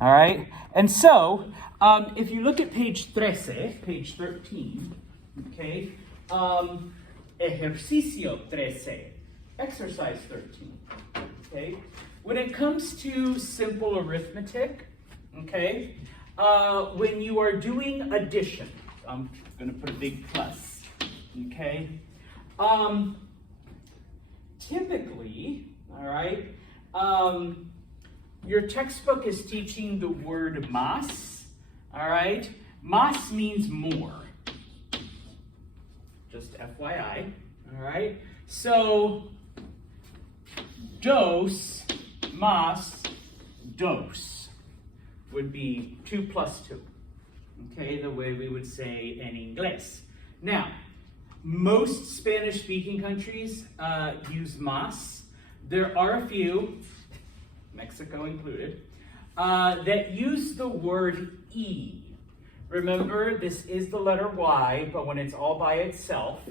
All right? And so, if you look at page 13, okay, ejercicio 13, exercise 13, okay? When it comes to simple arithmetic, okay, when you are doing addition, I'm going to put a big plus, okay? Typically, all right, your textbook is teaching the word más, all right? Más means more, just FYI, all right? So, dos más dos would be 2 plus 2, okay, the way we would say in English. Now, most Spanish-speaking countries use más. There are a few, Mexico included, that use the word e. Remember, this is the letter Y, but when it's all by itself,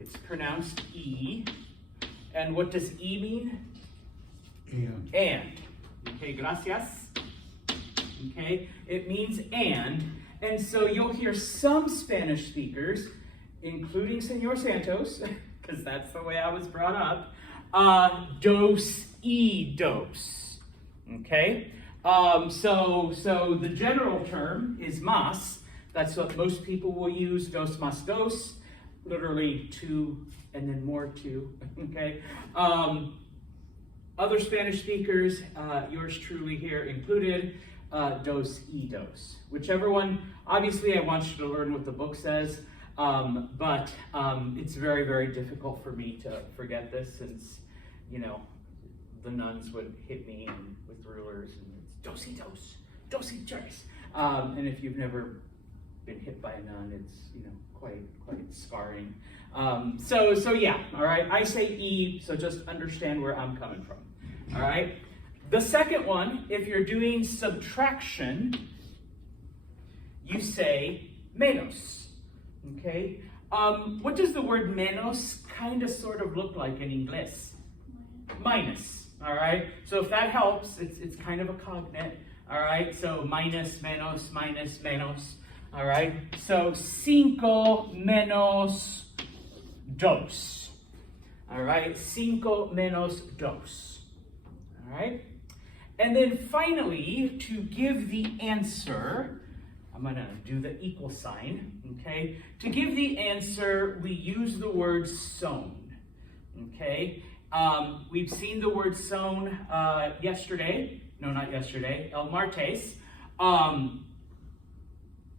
it's pronounced e. And what does e mean? And. Okay, gracias. Okay, it means and. And so you'll hear some Spanish speakers, including Senor Santos, because that's the way I was brought up, dos y dos. Okay? So the general term is más. That's what most people will use, dos más dos, literally 2 and then more 2. Okay? Other Spanish speakers, yours truly here included, dos y dos. Whichever one, obviously I want you to learn what the book says, but it's very, very difficult for me to forget this since, you know, the nuns would hit me with rulers and it's dos y dos, dos y tres. And if you've never been hit by a nun, it's, you know, quite scarring. So yeah, all right, I say E, so just understand where I'm coming from, all right? The second one, if you're doing subtraction, you say menos, okay? What does the word menos kind of sort of look like in English? Minus, all right? So if that helps, it's kind of a cognate, all right? So minus, menos, all right? So cinco menos dos, all right? Cinco menos dos, all right? And then finally, to give the answer, I'm going to do the equal sign, okay? To give the answer, we use the word sown, okay? We've seen the word sown yesterday. No, not yesterday. El martes.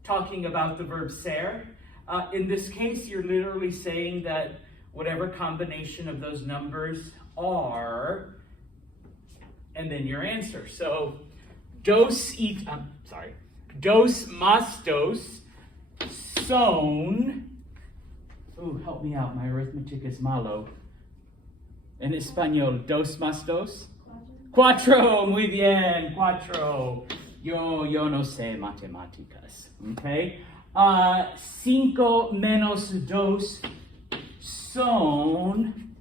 Talking about the verb ser. In this case, you're literally saying that whatever combination of those numbers are, and then your answer. So, dos más dos, son. Ooh, help me out. My arithmetic is malo. En español, dos más dos. Cuatro. Muy bien. Cuatro. Yo no sé matemáticas. Okay. Cinco menos dos son.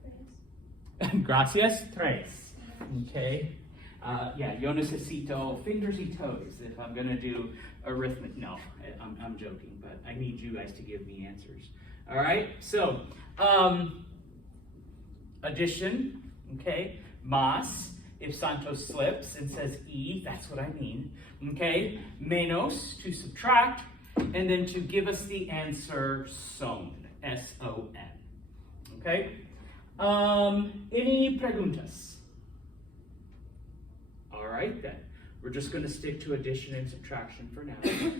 Gracias. Tres. Okay. Yeah, yo necesito fingers y toes if I'm going to do arithmetic. No, I'm joking, but I need you guys to give me answers. All right, so addition, okay, más. If Santos slips and says E, that's what I mean. Okay, menos, to subtract, and then to give us the answer, son, S-O-N. Okay, any preguntas? All right, then. We're just going to stick to addition and subtraction for now.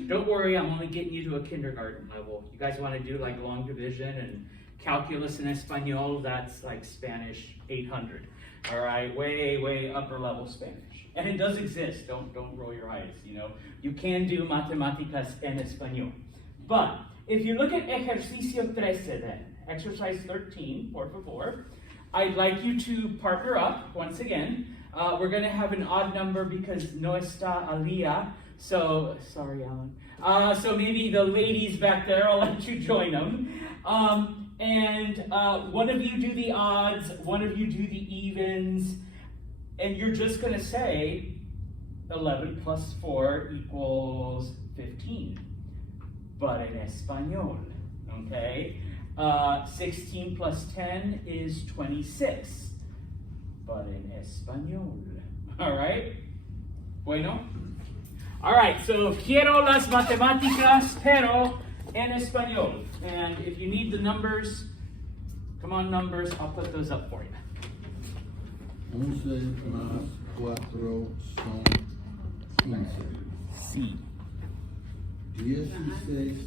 Don't worry, I'm only getting you to a kindergarten level. You guys want to do like long division and calculus in Espanol, that's like Spanish 800. All right, way upper level Spanish. And it does exist. Don't roll your eyes, you know. You can do matemáticas en español. But if you look at ejercicio 13 then, exercise 13, por favor, I'd like you to partner up once again. We're going to have an odd number because no está Alia. So, sorry, Alan. So maybe the ladies back there, I'll let you join them. And one of you do the odds, one of you do the evens, and you're just going to say, 11 plus 4 equals 15. But in español, okay? 16 plus 10 is 26. But in español, all right? Bueno? All right, so quiero las matemáticas, pero en español. And if you need the numbers, come on numbers, I'll put those up for you. 11 más 4 son 15. Sí. 16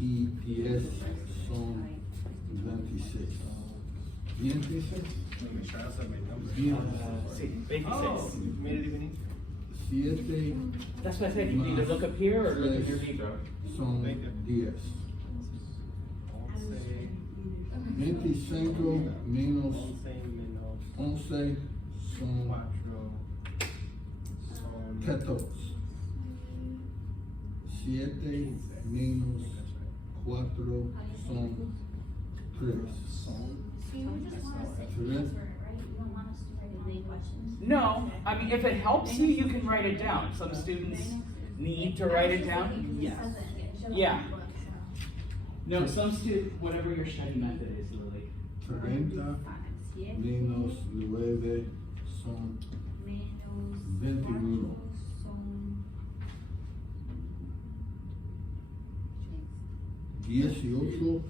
y 10 son 26. 26? Sí, 26. Oh, you made it even easier. 7 That's what I said. You need to look up here or look at your libro. son 10. 25 menos 11 son 14. 7 menos 4 son 3. So you just want us to Correct. answer it, right? You don't want us to write as many questions? No, I mean, if it helps you, you can write it down. Some students need to write it down. Yes. Yeah. No, some students, whatever your study method is, Lily. 30 menos 9 son 21. 18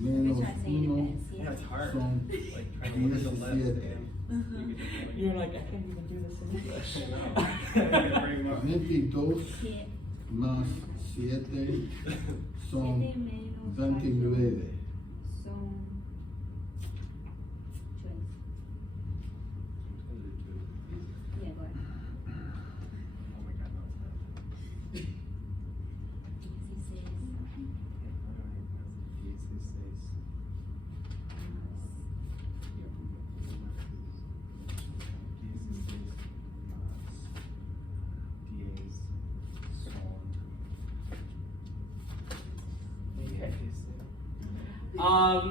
menos 1 Yeah, it's hard. son Like trying to look at the left 17. and You're like, I can't even do this in English. I know. I can bring them up. 22 más 7 son 29. Yeah, go ahead. Oh my God, no, it's not. 16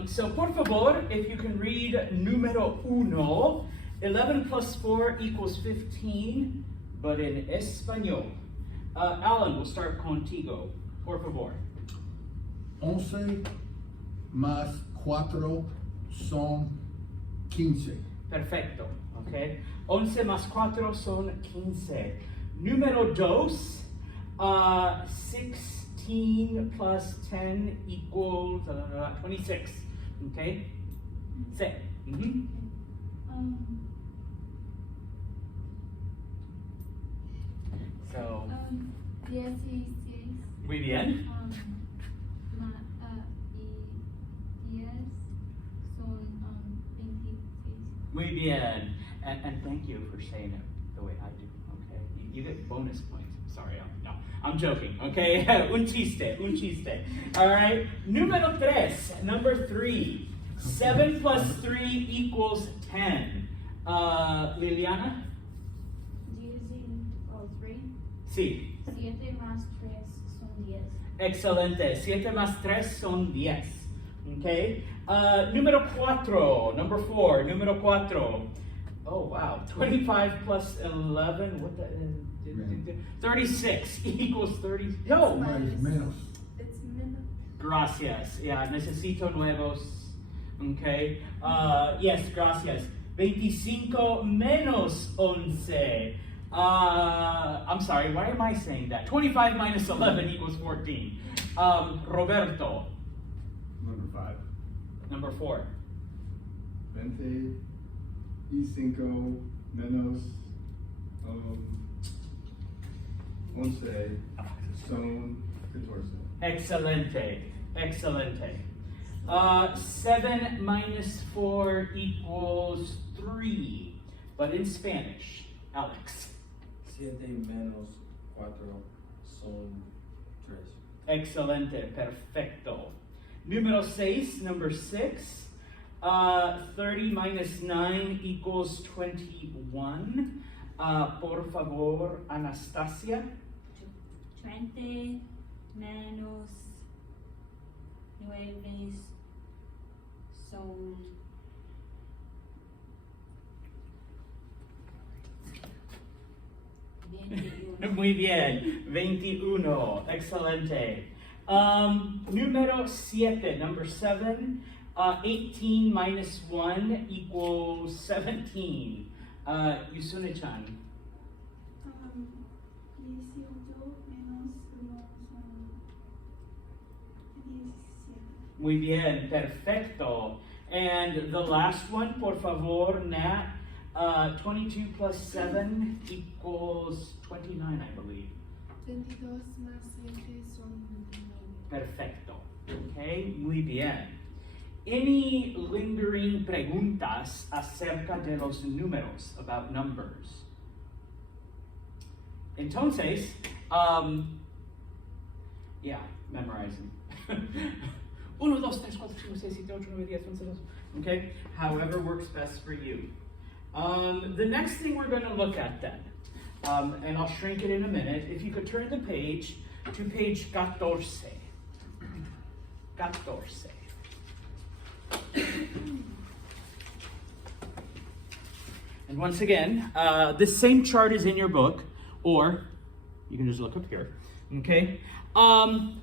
so por favor, if you can read número uno, 11 plus 4 equals 15, but in español. Alan, we'll start contigo, por favor. 11 más 4 son 15. Perfecto, okay. 11 más 4 son 15. Número 2, 16 plus 10 equals 26, okay? Say. So, 16 muy bien. y 10 son 26. Muy bien. And thank you for saying it the way I do, okay? You get bonus points. Sorry, I'm joking, okay? un chiste. All right? Número 3, number 3. 7 plus 3 equals 10. Liliana? 3. Sí. 7 más 3 son 10. Excelente. 7 más 3 son 10. Okay? Número 4, number 4, número 4. Oh, wow. 25 plus 11, what the? 36 equals 30. No! Menos. It's minimum. Gracias. Yeah, necesito nuevos. Okay? Yes, gracias. 25 menos 11. I'm sorry, why am I saying that? 25 minus 11 equals 14. Roberto. Number 5. Number 4. 20 y 5 menos 11 son 14. Excelente. 7 minus 4 equals 3. But in Spanish, Alex. 7 menos 4 son 3. Excelente, perfecto. Número 6, number 6. 30 minus 9 equals 21. Por favor, Anastasia. 20 menos 9 son 10. 21. Muy bien. 21. Excelente. Número 7, number 7. 18 minus 1 equals 17. Yusune-chan. 18 menos 1 son 17. Muy bien. Perfecto. And the last one, por favor, Nat. 22 plus 7 equals 29, I believe. 22 más 7 son 29. Perfecto. Okay, muy bien. Any lingering preguntas acerca de los números, about numbers? Entonces, yeah, memorizing. 1, 2, 3, 4, 5, 6, 7, 8, 9, 10, 11, 12. Okay, however works best for you. The next thing we're going to look at then, and I'll shrink it in a minute, if you could turn the page to page 14. 14. And once again, this same chart is in your book, or you can just look up here, okay?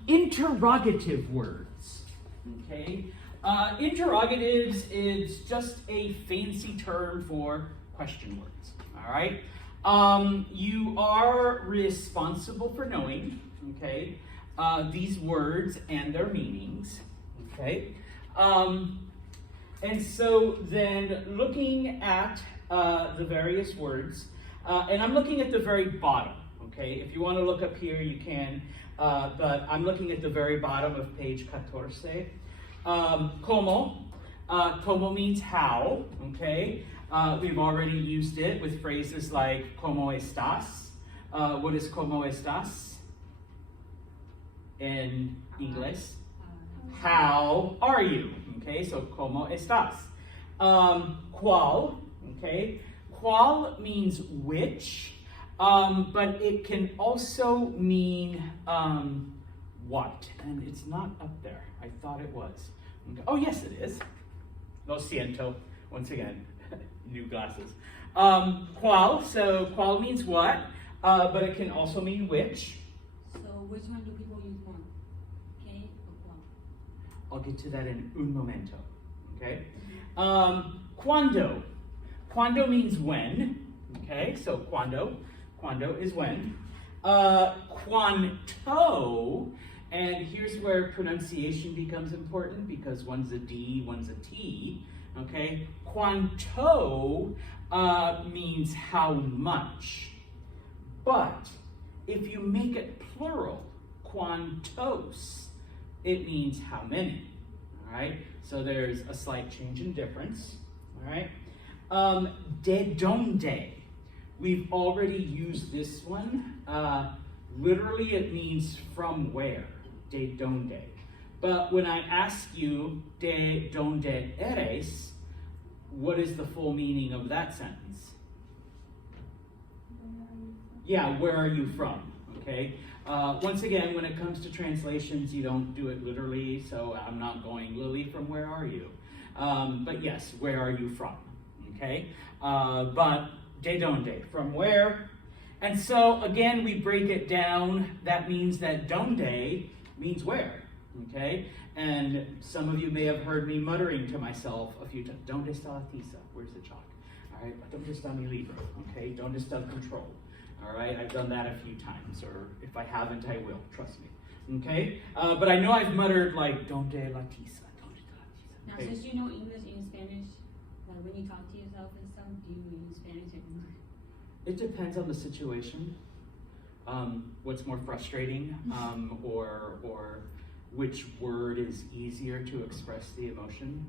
Interrogative words, okay? Interrogatives is just a fancy term for question words, all right? You are responsible for knowing, okay, these words and their meanings, okay? And so then looking at the various words, and I'm looking at the very bottom, okay? If you want to look up here, you can, but I'm looking at the very bottom of page 14. Como. Como means how, okay? We've already used it with phrases like como estás. What is como estás in English? How are you? Okay, so como estás. Cuál, okay? Cuál means which, but it can also mean what, and it's not up there. I thought it was. Okay. Oh, yes, it is. Lo siento. Once again, new glasses. Cuál, so cuál means what, but it can also mean which. So which one do people use more? Okay or cuál? I'll get to that in un momento. Okay? Cuando. Cuando means when. Okay, so cuando. Cuando is when. Cuanto. And here's where pronunciation becomes important because one's a D, one's a T. Okay? Cuanto means how much. But if you make it plural, cuantos, it means how many. All right? So there's a slight change in difference. All right? De donde. We've already used this one. Literally, it means from where. De donde. But when I ask you, de donde eres, what is the full meaning of that sentence? Yeah, where are you from? Okay. Once again, when it comes to translations, you don't do it literally, so I'm not going, Lily, from where are you? But yes, where are you from? Okay. But de donde, from where? And so again, we break it down. That means that donde means where. Okay. And some of you may have heard me muttering to myself a few times, donde está la tiza? Where's the chalk? All right. Donde está mi libro? Okay. Donde está el control? All right, I've done that a few times, or if I haven't, I will, trust me. Okay, but I know I've muttered like, donde la tiza, donde la tiza. Now, Okay. since you know English and Spanish, like when you talk to yourself and stuff, do you use Spanish or English? It depends on the situation. What's more frustrating, or which word is easier to express the emotion.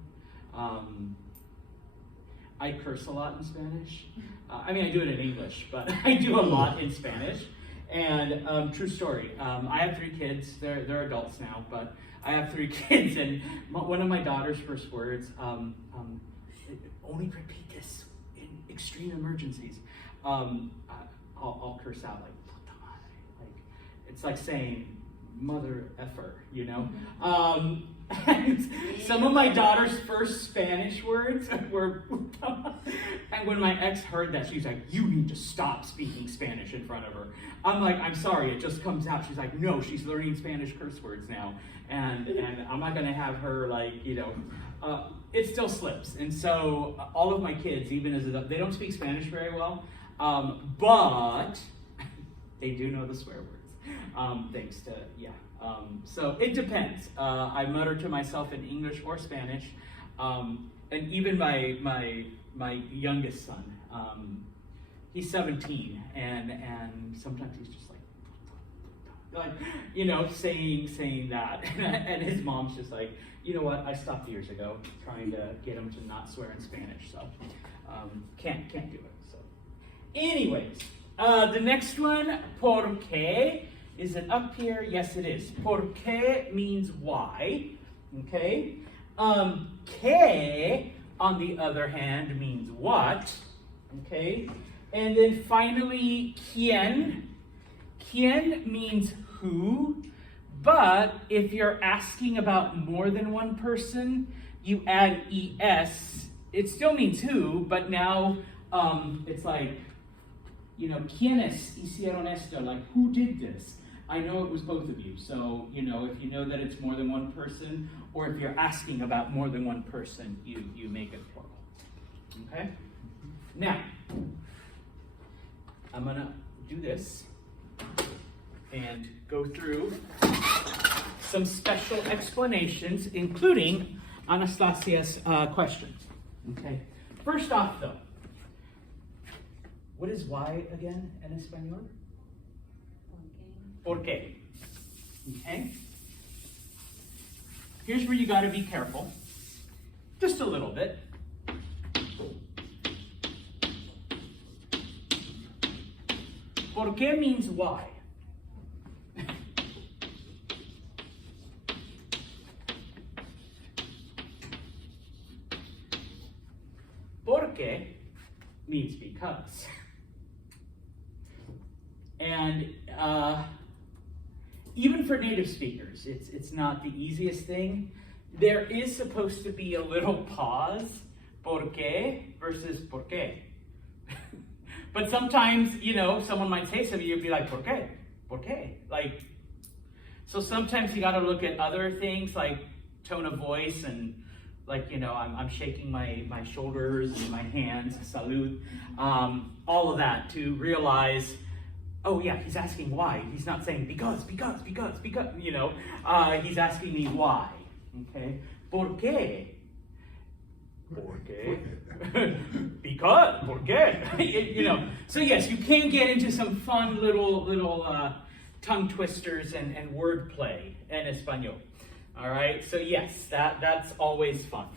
I curse a lot in Spanish. I mean, I do it in English, but I do a lot in Spanish. And true story, I have 3 kids. They're adults now, but I have 3 kids. And one of my daughter's first words, only repeat this in extreme emergencies. I'll curse out like, puta madre. Like, it's like saying, mother effer, you know? And some of my daughter's first Spanish words were, and when my ex heard that, she's like, you need to stop speaking Spanish in front of her. I'm like, I'm sorry, it just comes out. She's like, no, she's learning Spanish curse words now. And I'm not gonna have her like, you know, it still slips. And so all of my kids, even as adults, they don't speak Spanish very well, but they do know the swear words, thanks to, yeah. So it depends. I mutter to myself in English or Spanish, and even my youngest son, he's 17, and sometimes he's just like, you know, saying that, and his mom's just like, you know what? I stopped years ago trying to get him to not swear in Spanish, so can't do it. So, anyways, the next one, por qué. Is it up here? Yes, it is. Por qué means why. Okay. Que, on the other hand, means what. Okay. And then finally, quién. Quién means who. But if you're asking about more than one person, you add es. It still means who, but now it's like, you know, ¿quiénes hicieron esto? Like, who did this? I know it was both of you. So, you know, if you know that it's more than one person, or if you're asking about more than one person, you make it plural. Okay? Now, I'm going to do this and go through some special explanations, including Anastasia's questions. Okay? First off, though, what is why again in Espanol? ¿Por qué? Okay? Here's where you got to be careful. Just a little bit. ¿Por qué means why? Porque means because. And even for native speakers, it's not the easiest thing. There is supposed to be a little pause, por qué versus por qué. But sometimes, you know, someone might say something, you'd be like, por qué? Por qué? Like, so sometimes you gotta look at other things like tone of voice and like, you know, I'm shaking my shoulders and my hands, salud, all of that to realize, oh yeah, he's asking why. He's not saying because, you know, he's asking me why, okay? ¿Por qué? ¿Por qué? Because, ¿por qué? You know, so yes, you can get into some fun little tongue twisters and wordplay in Espanol. All right, so yes, that's always fun.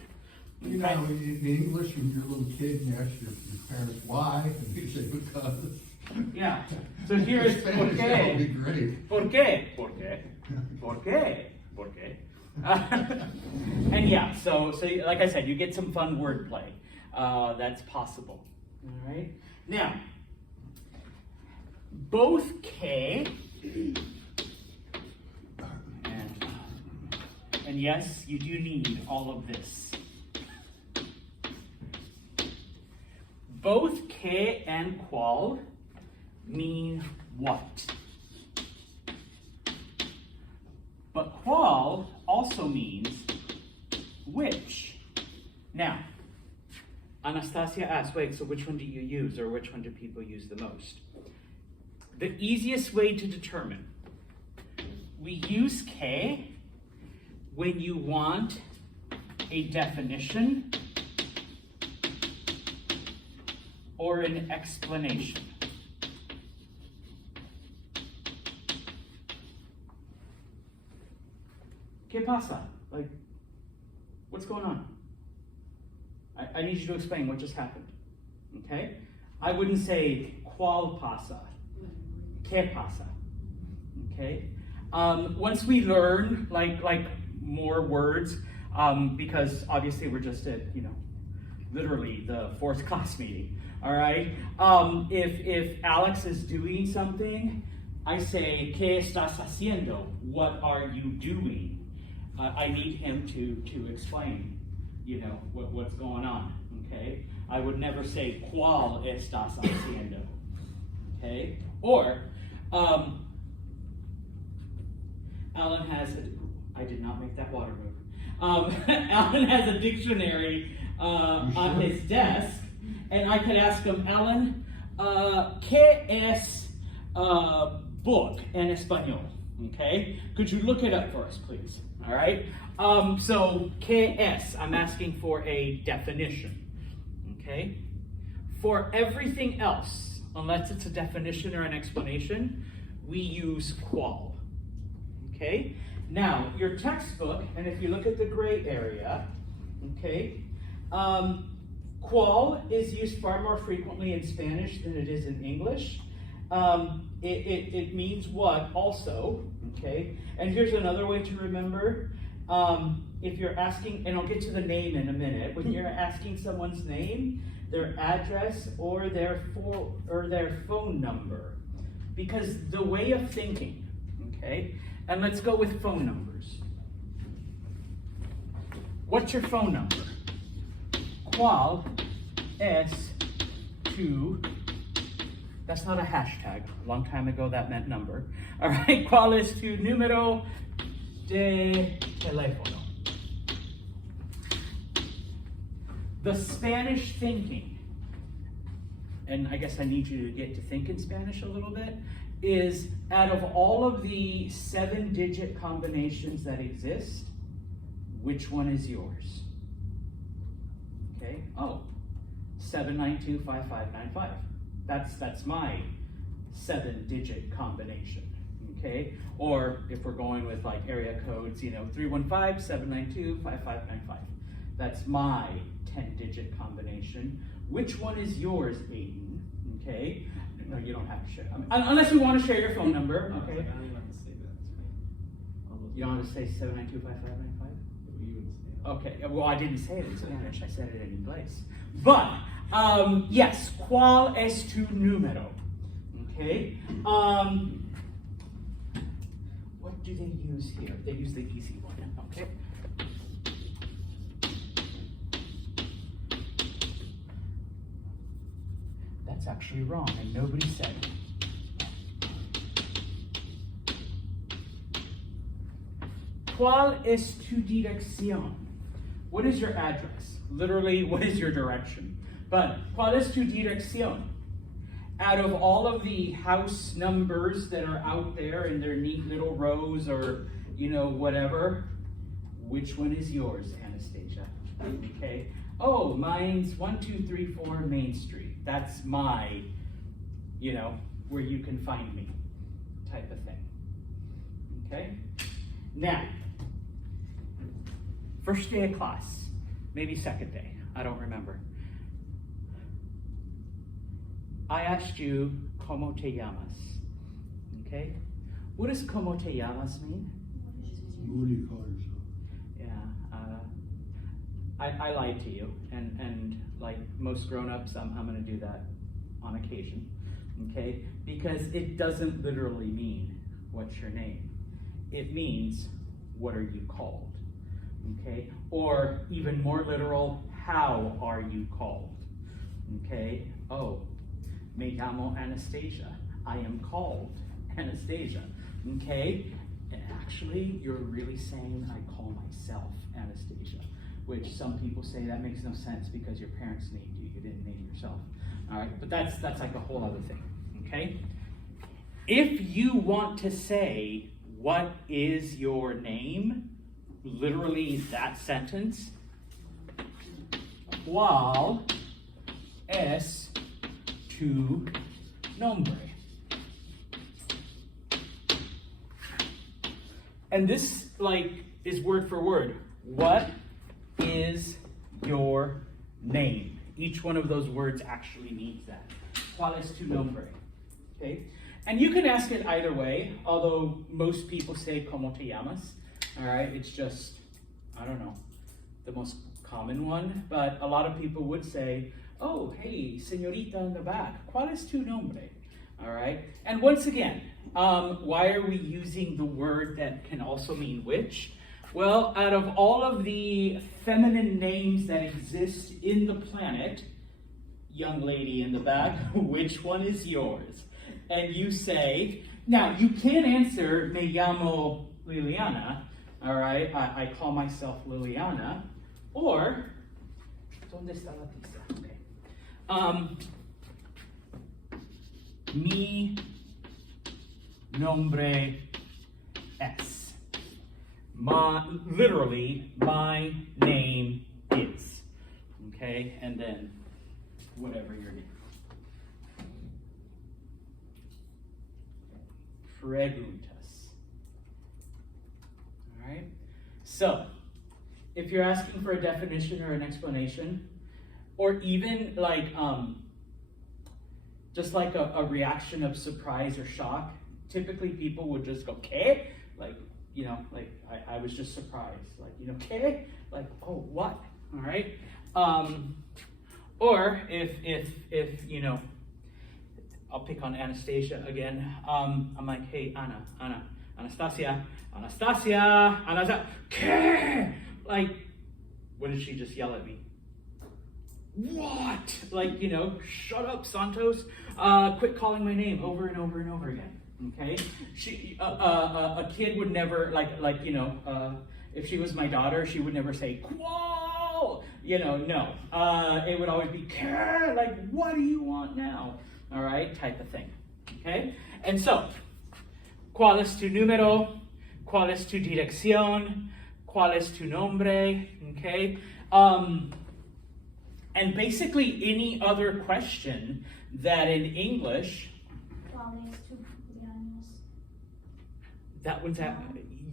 You know, in English, when you're a little kid and you ask your parents why, and you say because. Yeah. So here is por Spanish, that would be qué. great. Por qué? Por qué? Por qué? Por qué? And yeah, so like I said, you get some fun wordplay. That's possible. All right. Now, both que and yes, you do need all of this. Both que and cual mean what? But cual also means which. Now, Anastasia asked, wait, so which one do you use, or which one do people use the most? The easiest way to determine, we use que when you want a definition or an explanation. ¿Qué pasa? Like, what's going on? I need you to explain what just happened. Okay? I wouldn't say cuál pasa. ¿Qué pasa? Okay? Once we learn like more words, because obviously we're just at, you know, literally the 4th class meeting. All right. If Alex is doing something, I say, ¿Qué estás haciendo? What are you doing? I need him to explain, you know, what's going on, okay? I would never say, ¿Cuál estás haciendo? Okay? Or, Alan has, I did not make that water move. Alan has a dictionary on his desk, and I could ask him, Alan, ¿Qué es book en español? Okay? Could you look it up for us, please? All right? So, ¿Qué es? I'm asking for a definition. Okay? For everything else, unless it's a definition or an explanation, we use cuál. Okay? Now, your textbook, and if you look at the gray area, okay, cuál is used far more frequently in Spanish than it is in English. It means what also, okay? And here's another way to remember. If you're asking, and I'll get to the name in a minute, when you're asking someone's name, their address or their phone number. Because the way of thinking, okay? And let's go with phone numbers. What's your phone number? ¿Cuál es tu? That's not a hashtag. A long time ago that meant number. All right, ¿cuál es tu número de teléfono? The Spanish thinking, and I guess I need you to get to think in Spanish a little bit, is out of all of the 7-digit combinations that exist, which one is yours? Okay, 7925595. That's my 7-digit combination, okay? Or if we're going with like area codes, 315-792-5595. That's my 10-digit combination. Which one is yours, Aiden? Okay? No, you don't have to share. Unless you want to share your phone number, okay? I don't even have to say that. It's fine. You don't want to say 792-5595? You would say it. Okay, well, I didn't say it in Spanish, I said it in English. But, yes, ¿cuál es tu número? Okay? What do they use here? They use the easy one, okay? That's actually wrong, and nobody said it. ¿Cuál es tu dirección? What is your address? Literally, what is your direction? But, ¿cuál es tu dirección? Out of all of the house numbers that are out there in their neat little rows or, whatever, which one is yours, Anastasia? Okay. Oh, mine's 1234 Main Street. That's my, where you can find me type of thing. Okay? Now, first day of class, maybe second day, I don't remember. I asked you, ¿Cómo te llamas? Okay? What does ¿Cómo te llamas mean? What do you call yourself? Yeah, I lied to you, and like most grown-ups, I'm gonna do that on occasion, okay? Because it doesn't literally mean, what's your name? It means, what are you called? Okay? Or even more literal, how are you called? Okay? Oh, me llamo Anastasia. I am called Anastasia. Okay? And actually, you're really saying, I call myself Anastasia, which some people say that makes no sense because your parents named you. You didn't name yourself. All right? But that's like a whole other thing. Okay? If you want to say, what is your name? Literally that sentence. ¿Cuál es tu nombre? And this, is word for word. What is your name? Each one of those words actually means that. ¿Cuál es tu nombre? Okay? And you can ask it either way, although most people say ¿Cómo te llamas? All right, it's just, I don't know, the most common one. But a lot of people would say, oh, hey, señorita in the back, ¿cuál es tu nombre? All right, and once again, Why are we using the word that can also mean which? Well, out of all of the feminine names that exist in the planet, young lady in the back, which one is yours? And you say, now you can answer, me llamo Liliana, all right? I call myself Liliana, or, ¿dónde está la pizza? Okay. Mi nombre es. Literally, my name is. Okay, and then whatever your name. Preguntas. All right. So, if you're asking for a definition or an explanation, or even like just like a reaction of surprise or shock, typically people would just go, "¿Qué?" Like, you know, like I was just surprised. Like, you know, ¿Qué? Like, oh, what? All right. Or if you know, I'll pick on Anastasia again. I'm like, hey, Anastasia, ¿Qué? Like, what did she just yell at me? What? Like, you know, shut up, Santos. Quit calling my name over and over and over again. Okay? A kid would never, like you know, if she was my daughter, she would never say, "Quo!" You know, no. It would always be, "Care!" Like, what do you want now? All right? Type of thing. Okay? And so, ¿cuál es tu número? ¿Cuál es tu dirección? ¿Cuál es tu nombre? Okay? And basically any other question that in English, ¿Cuál es tu cumpleaños? that one's at,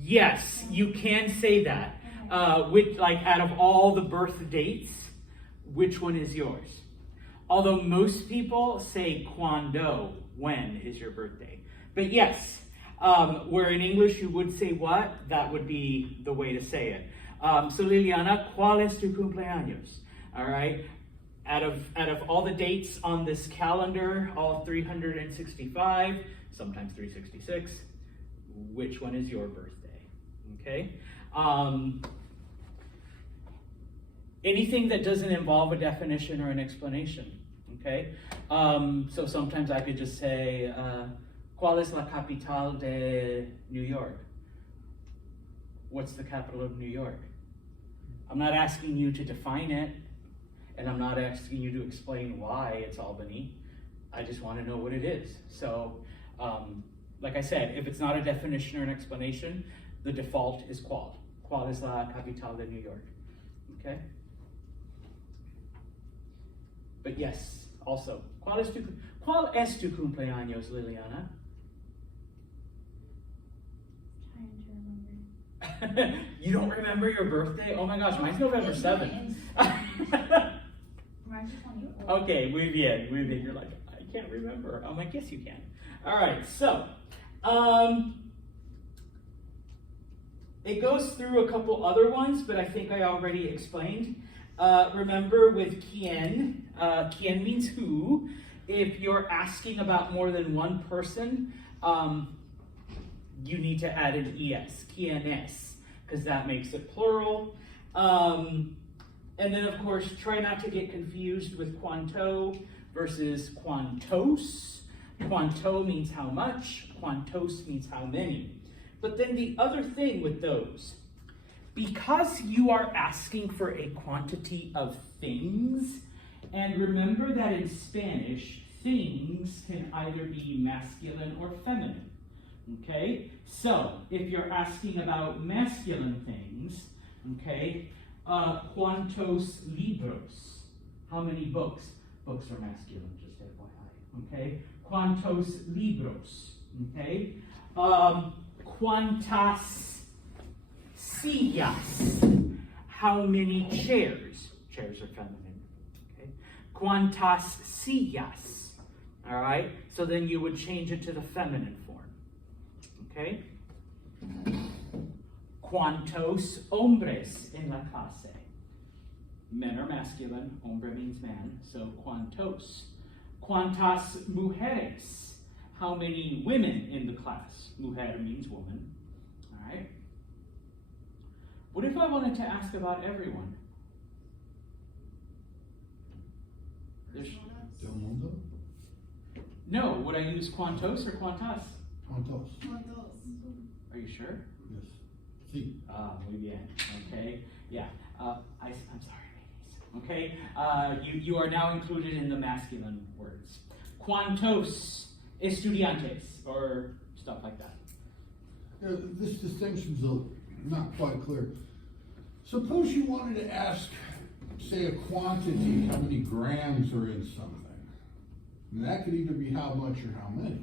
yes, you can say that. Which, like, out of all the birth dates, which one is yours? Although most people say cuando, when is your birthday. But yes, where in English you would say what, that would be the way to say it. So Liliana, ¿cuál es tu cumpleaños? All right. Out of all the dates on this calendar, all 365, sometimes 366, which one is your birthday? Okay. Anything that doesn't involve a definition or an explanation. Okay. So sometimes I could just say, ¿Cuál es la capital de New York? What's the capital of New York? I'm not asking you to define it, and I'm not asking you to explain why it's Albany. I just want to know what it is. So, like I said, if it's not a definition or an explanation, the default is ¿Cuál? ¿Cuál es la capital de New York? Okay? But yes, also, ¿Cuál es tu cumpleaños, Liliana? Trying to remember. You don't remember your birthday? Oh my gosh, mine's November 7th. March 24th. Okay, muy bien. You're like, I can't remember. I'm like, yes, you can. All right, so it goes through a couple other ones, but I think I already explained. Remember with quién, quién means who. If you're asking about more than one person, you need to add an es, quiénes, because that makes it plural. And then, of course, try not to get confused with cuánto versus cuántos. Cuánto means how much, cuántos means how many. But then the other thing with those, because you are asking for a quantity of things, and remember that in Spanish, things can either be masculine or feminine. Okay? So, if you're asking about masculine things, okay, ¿Cuántos libros? How many books? Books are masculine, just FYI. Okay? ¿Cuántos libros? Okay? ¿Cuántas sillas? How many chairs? Chairs are feminine. Okay? ¿Cuántas sillas? All right? So then you would change it to the feminine form. Okay? ¿Cuántos hombres en la clase? Men are masculine, hombre means man, so ¿cuántos? ¿Cuántas mujeres? how many women in the class? Mujer means woman. All right. What if I wanted to ask about everyone? There's, Del mundo? no, would I use cuantos or cuantas? ¿Cuántos? Are you sure? Yes. Sí. Muy bien. Okay. Yeah. I'm sorry, ladies. Okay. You are now included in the masculine words. Cuantos estudiantes or stuff like that. This distinction's not quite clear. Suppose you wanted to ask, say, a quantity, how many grams are in something. And that could either be how much or how many.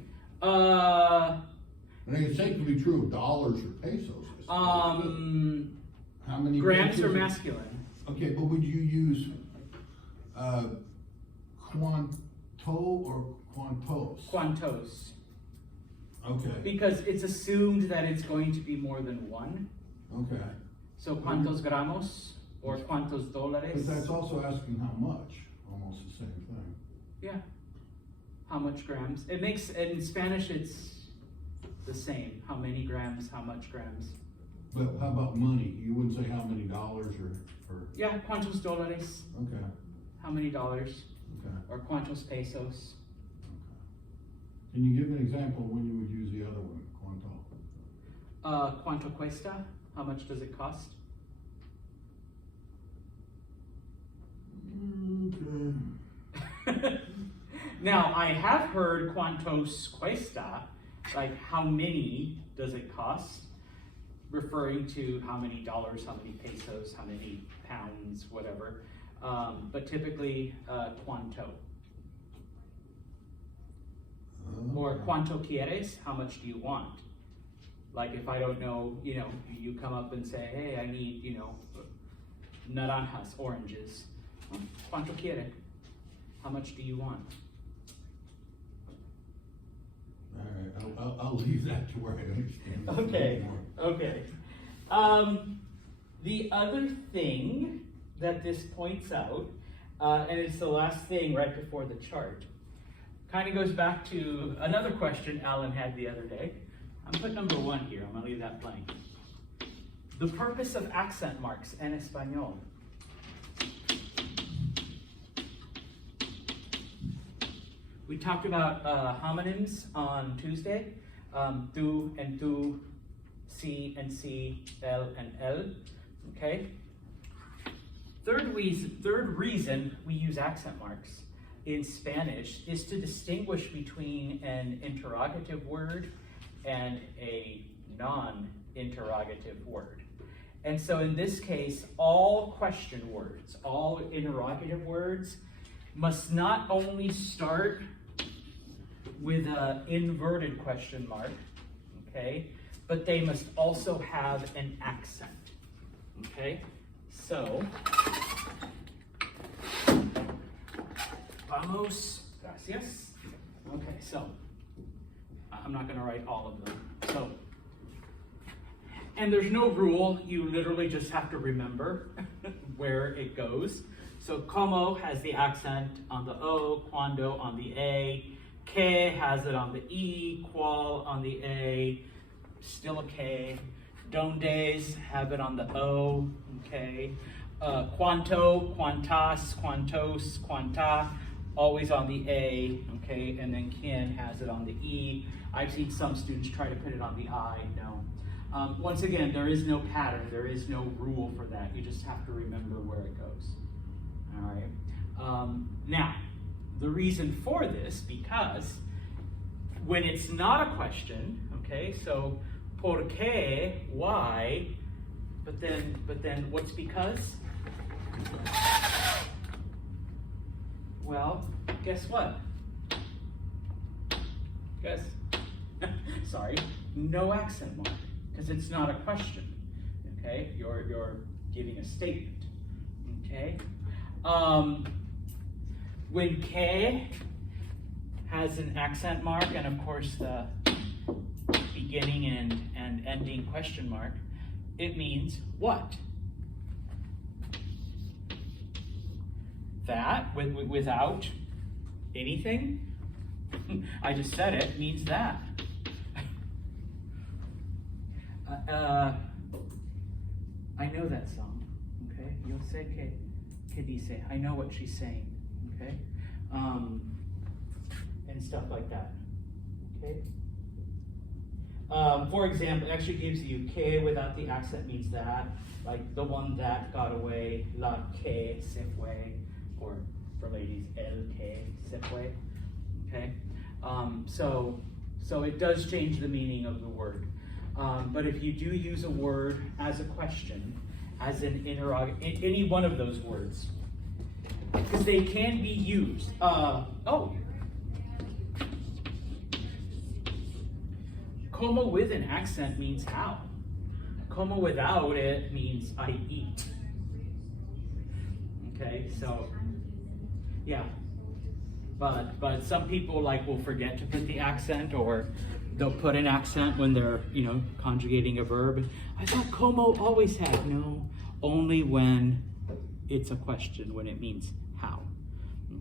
And I can say it could be true of dollars or pesos. I suppose. How many Grams pesos are masculine. Okay, but would you use quanto or quantos? Cuantos. Okay, Because it's assumed that it's going to be more than one. okay. So cuantos gramos or cuantos dólares. But that's also asking how much, almost the same thing. Yeah. How much grams? It makes, in Spanish it's the same. How many grams, how much grams. But how about money? You wouldn't say how many dollars or, Yeah, cuantos dólares. okay, How many dollars? okay. Or cuantos pesos. Can you give an example when you would use the other one, quanto? Cuanto cuesta? How much does it cost? Okay. Now, I have heard cuantos cuesta, like how many does it cost, referring to how many dollars, how many pesos, how many pounds, whatever. But typically, cuanto. Or cuanto quieres, how much do you want? Like if I don't know, you come up and say, hey, I need, naranjas, oranges. Cuanto quiere? How much do you want? All right, I'll leave that to where I understand. this a Okay, little more. okay. The other thing that this points out, and it's the last thing right before the chart, kind of goes back to another question Alan had the other day. I'm put number 1 here, I'm gonna leave that blank. The purpose of accent marks en español. We talked about homonyms on Tuesday, tu and tu, si and si, el and el, okay? Third reason we use accent marks in Spanish is to distinguish between an interrogative word and a non-interrogative word. And so in this case, all question words, all interrogative words must not only start with an inverted question mark, okay, but they must also have an accent, okay? So, vamos, gracias. Okay, so, I'm not gonna write all of them. So, and there's no rule, you literally just have to remember where it goes. So, como has the accent on the O, cuando on the A, que has it on the E, cual on the A, still a K, dondes have it on the O, okay, cuanto, cuantas, cuantos, cuanta, always on the A, okay, and then kin has it on the E. I've seen some students try to put it on the I, no. Once again, there is no pattern, there is no rule for that, you just have to remember where it goes. All right. Now, the reason for this, because when it's not a question, okay, so por qué, why, but then what's because? Well, guess what? Guess. Sorry, no accent mark, because it's not a question. Okay, you're giving a statement. Okay. When que has an accent mark, and of course the beginning and ending question mark, it means what? That, without anything? I just said it means that. I know that song, okay? Yo sé que dice. I know what she's saying, okay? And stuff like that, okay? For example, it actually gives you que without the accent means that, like the one that got away, la que se fue, or for ladies, el que se fue, okay? So it does change the meaning of the word. But if you do use a word as a question, as an interrogation, any one of those words, because they can be used. Como with an accent means how. Como without it means I eat. Okay, so yeah. But some people will forget to put the accent, or they'll put an accent when they're, conjugating a verb. I thought como always had. No, only when it's a question, when it means how.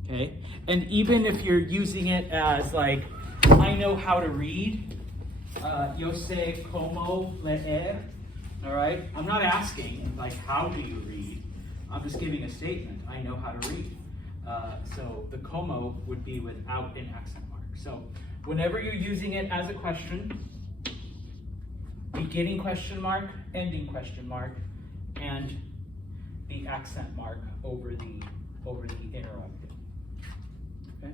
Okay? And even if you're using it as I know how to read, yo sé como leer, all right? I'm not asking, how do you read? I'm just giving a statement. I know how to read. So the como would be without an accent mark. So whenever you're using it as a question, beginning question mark, ending question mark, and the accent mark over the interrogative. Okay?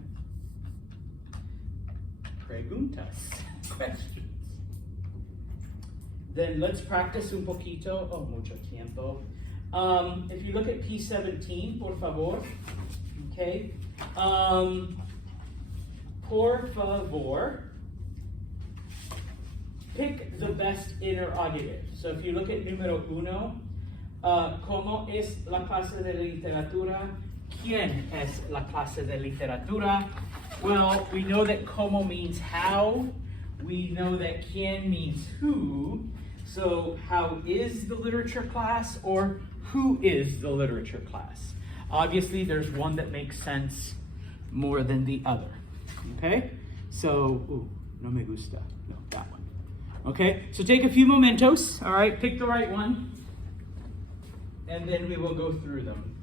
Preguntas, questions. Then let's practice un poquito. Oh, mucho tiempo. If you look at P17, por favor. Okay. Por favor. Pick the best interrogative. So if you look at número uno, ¿cómo es la clase de literatura? ¿Quién es la clase de literatura? Well, we know that como means how. We know that quién means who. So how is the literature class, or who is the literature class? Obviously, there's one that makes sense more than the other. Okay? So, no me gusta. No, that one. Okay? So take a few momentos, all right? Pick the right one. And then we will go through them.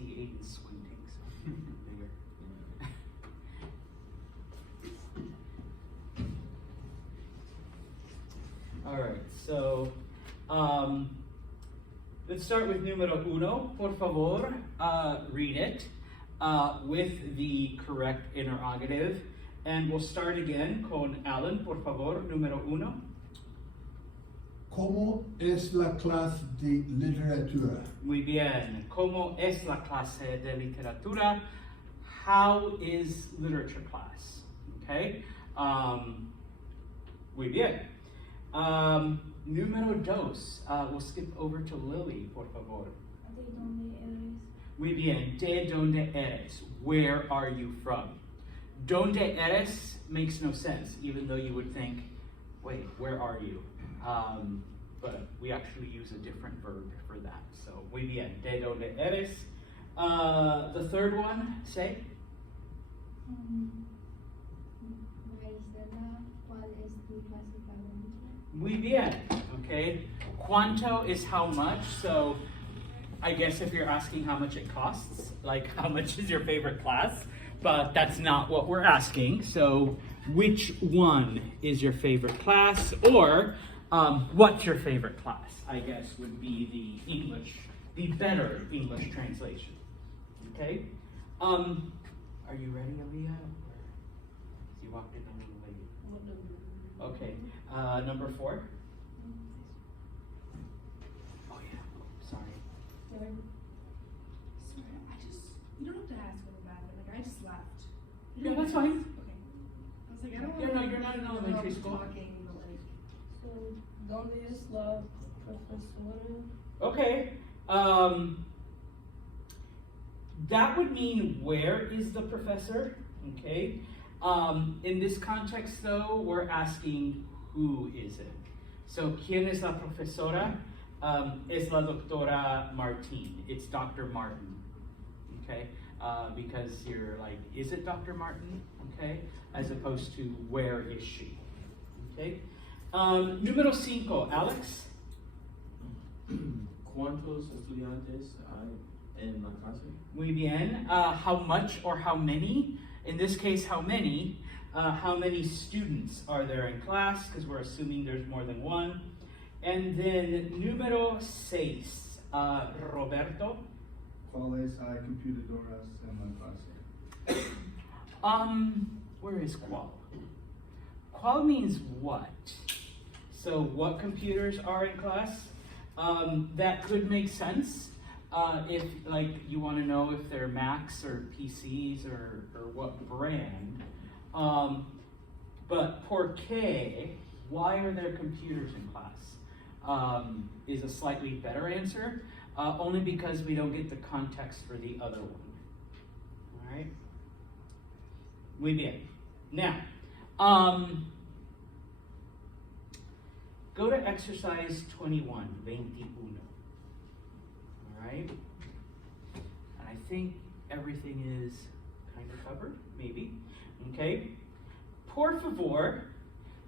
see Aiden squinting, so bigger. All right, so let's start with numero uno. Por favor, read it with the correct interrogative. And we'll start again con Alan, por favor, numero uno. ¿Cómo es la clase de literatura? Muy bien. ¿Cómo es la clase de literatura? How is literature class? Okay. Muy bien. Número dos. We'll skip over to Lily, por favor. ¿De dónde eres? Muy bien. ¿De dónde eres? Where are you from? Donde eres makes no sense, even though you would think, wait, where are you? But we actually use a different verb for that. So, muy bien. ¿De dónde eres? The third one, say. Marisela, ¿cuál es tu clase favorita? Muy bien. Okay. Cuánto is how much. So, I guess if you're asking how much it costs, like how much is your favorite class? But that's not what we're asking. So, which one is your favorite class? Or, what's your favorite class? I guess would be the better English translation. Okay? Are you ready, Aaliyah? You walked in a little late. Okay. Number 4. Oh yeah. Sorry. Sorry, you don't have to ask for the bathroom, like, I just left. Yeah, that's fine. Okay. I was like, I don't Yeah, want no, you're not in elementary school. Talking, but like. So, ¿dónde es la profesora? Okay. That would mean where is the professor? Okay. In this context, though, we're asking who is it. So, ¿quién es la profesora? Es la doctora Martin. It's Dr. Martin. Okay. Because you're like, is it Dr. Martin? Okay. As opposed to where is she? Okay. Número 5, Alex. ¿Cuántos estudiantes hay en la clase? Muy bien. How much or how many? In this case, how many? How many students are there in class? Because we're assuming there's more than one. And then número 6, Roberto. ¿Cuáles hay computadoras en la clase? Where is qual? Qual means what? So what computers are in class? That could make sense if like you want to know if they're Macs or PCs or what brand. But por qué? Why are there computers in class? Is a slightly better answer. Only because we don't get the context for the other one. All right. Muy bien. Now, go to exercise 21, 21. All right? And I think everything is kind of covered, maybe. Okay? Por favor,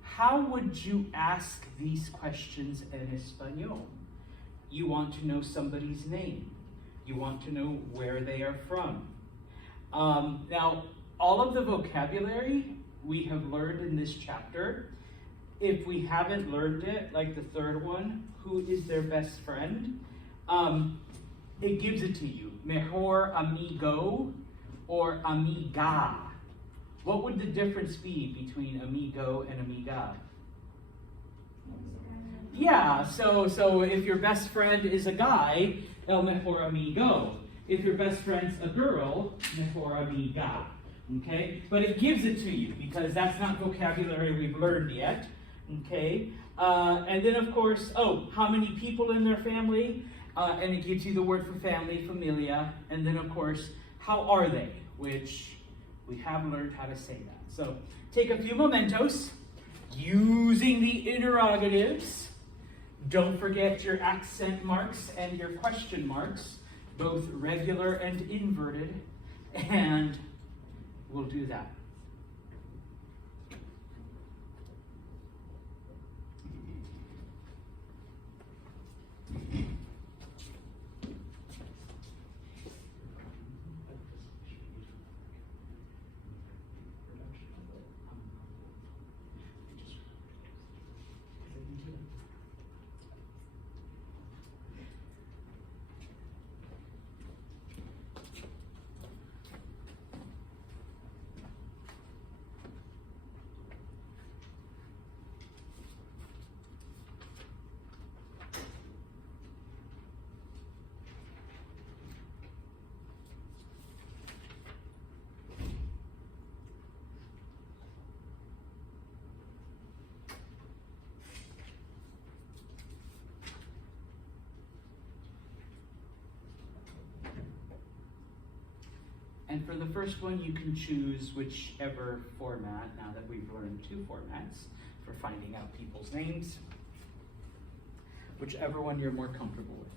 how would you ask these questions in Espanol? You want to know somebody's name. You want to know where they are from. Now, all of the vocabulary we have learned in this chapter, if we haven't learned it, like the third one, who is their best friend, it gives it to you. Mejor amigo or amiga. What would the difference be between amigo and amiga? Yeah, so if your best friend is a guy, el mejor amigo. If your best friend's a girl, mejor amiga. Okay? But it gives it to you because that's not vocabulary we've learned yet. Okay? And then, of course, how many people in their family? And it gives you the word for family, familia. And then, of course, how are they? Which we have learned how to say that. So take a few mementos using the interrogatives. Don't forget your accent marks and your question marks, both regular and inverted, and we'll do that. And for the first one, you can choose whichever format, now that we've learned 2 formats for finding out people's names, whichever one you're more comfortable with.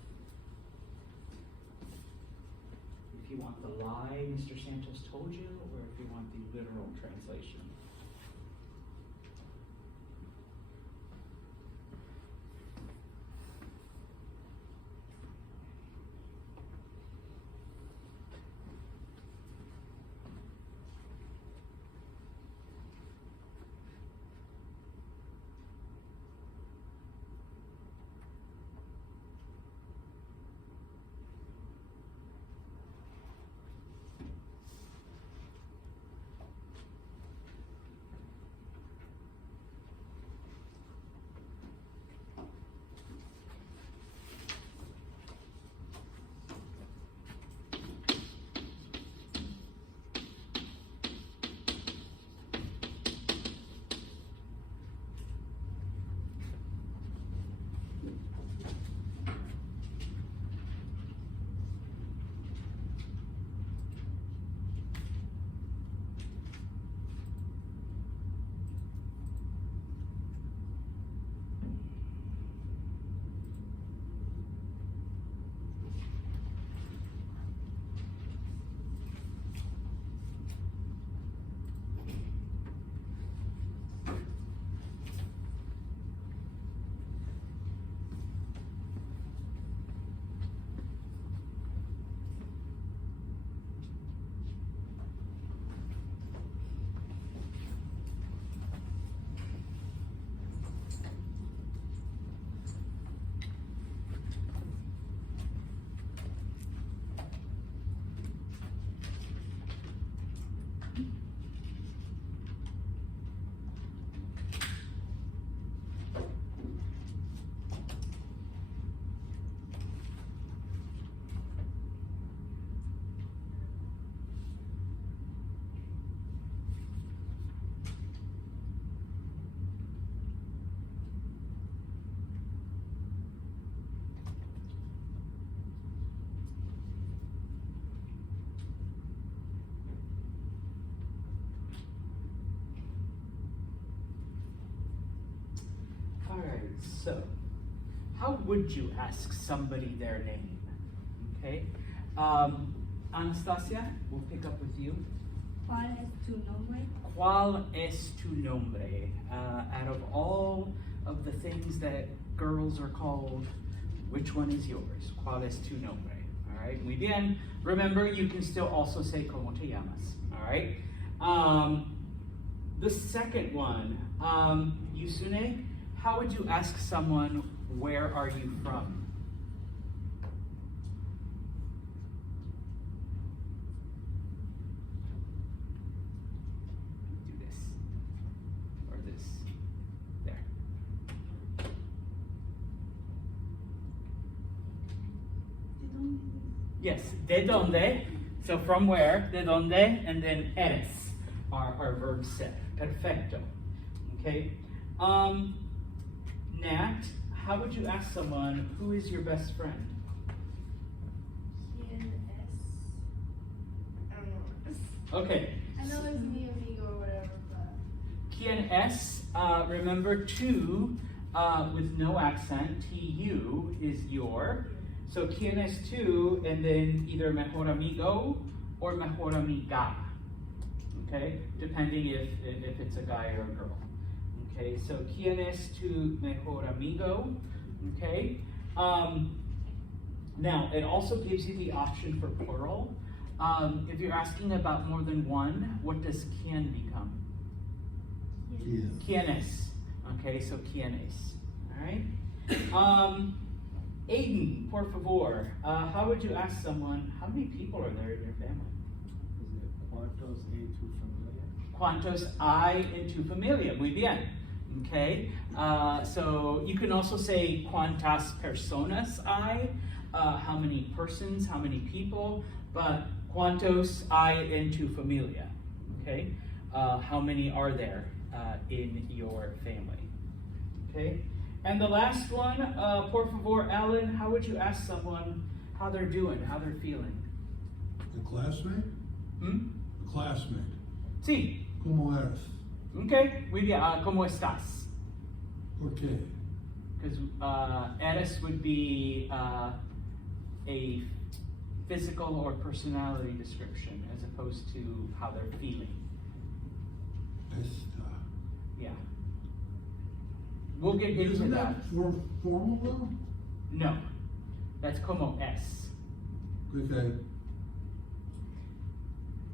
If you want the lie Mr. Santos told you, or if you want the literal translation. Alright, so how would you ask somebody their name? Okay. Anastasia, we'll pick up with you. ¿Cuál es tu nombre? ¿Cuál es tu nombre? Out of all of the things that girls are called, which one is yours? ¿Cuál es tu nombre? Alright, muy bien. Remember, you can still also say ¿Cómo te llamas? Alright. The second one, Yusune, how would you ask someone, where are you from? Do this. Or this. There. Yes, de donde. So from where? De donde, and then eres, our verb set. Perfecto. Okay. Nat, how would you ask someone, who is your best friend? ¿Quién es? I don't know. Okay. I know it's mi amigo or whatever, but. ¿Quién es? Remember, tu with no accent, tu is your. So ¿quién es tu? And then either mejor amigo or mejor amiga. Okay, depending if it's a guy or a girl. Okay, so ¿quién es tu mejor amigo? Okay. Now, it also gives you the option for plural. If you're asking about more than one, what does quién become? ¿Quiénes? Okay, so ¿quiénes? All right. Aiden, por favor, how would you ask someone, how many people are there in your family? Is it cuántos en tu familia? ¿Cuántos hay en tu familia? Muy bien. Okay, so you can also say ¿cuántas personas hay? How many persons, how many people, but ¿cuántos hay en tu familia? Okay, how many are there in your family? Okay, and the last one, por favor, Alan, how would you ask someone how they're doing, how they're feeling? A classmate? Hmm? Classmate. Sí. ¿Cómo eres? Okay. Muy bien. ¿Cómo estás? ¿Por qué? Because eres would be a physical or personality description as opposed to how they're feeling. Esta. Yeah. We'll get into Isn't that. that formal though? No. That's como es. Okay.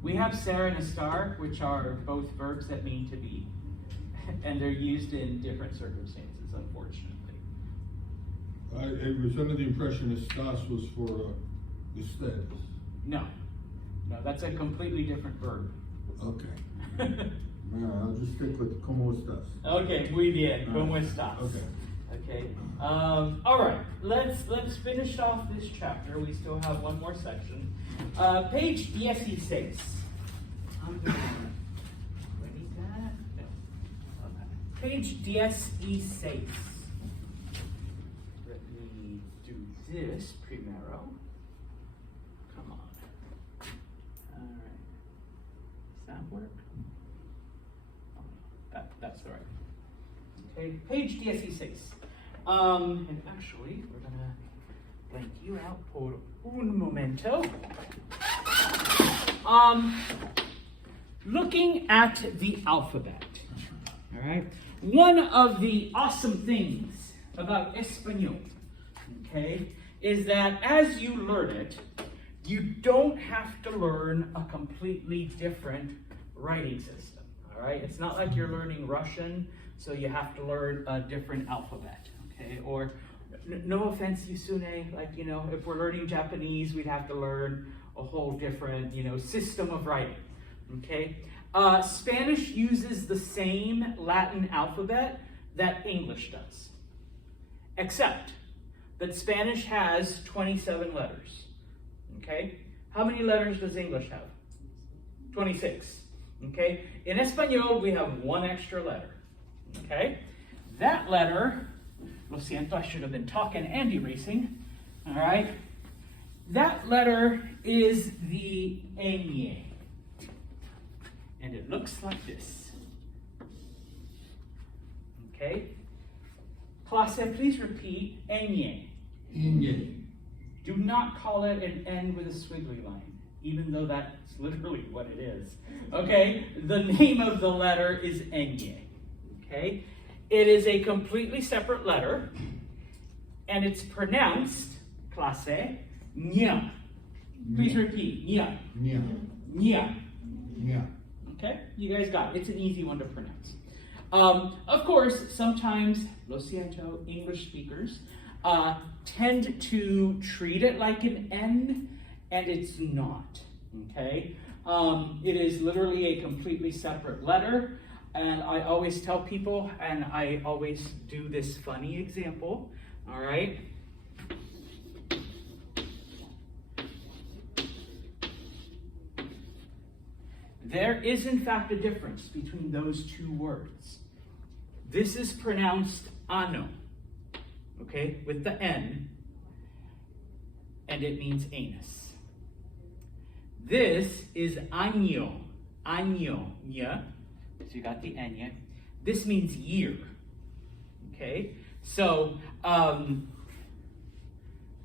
We have ser and estar, which are both verbs that mean to be. And they're used in different circumstances, unfortunately. I was under the impression estás was for ustedes. No. No, that's a completely different verb. Okay. No, I'll just stick with ¿Cómo estás? Okay, muy bien. ¿Cómo Alright. estás? Okay. Okay. All right. Let's finish off this chapter. We still have one more section. Page 16. I'm gonna ready that. No. Okay. Page 16. Let me do this primero. Come on. All right. Does that work? That's all right. Okay, page 16. And actually, we're gonna blank you out por un momento. Looking at the alphabet, all right? One of the awesome things about Espanol, okay, is that as you learn it, you don't have to learn a completely different writing system, all right? It's not like you're learning Russian, so you have to learn a different alphabet, okay? Or, no offense, Yusune, like, you know, if we're learning Japanese, we'd have to learn a whole different, you know, system of writing, okay? Spanish uses the same Latin alphabet that English does, except that Spanish has 27 letters, okay? How many letters does English have? 26, okay? In Espanol, we have one extra letter. Okay, that letter, lo siento, I should have been talking and erasing. All right, that letter is the ñ, and it looks like this. Okay, clase, please repeat ñ. Inye. Do not call it an N with a squiggly line, even though that's literally what it is. Okay, the name of the letter is ñ. Okay, it is a completely separate letter, and it's pronounced, clase, ña. Please repeat, ña, Nya. ña. Nya. Okay, you guys got it. It's an easy one to pronounce. Of course, sometimes, lo siento, English speakers tend to treat it like an N, and it's not. Okay, it is literally a completely separate letter. And I always tell people, and I always do this funny example, all right? There is, in fact, a difference between those two words. This is pronounced ano, okay, with the N, and it means anus. This is año, ña. So you got the ñ. This means year. Okay? So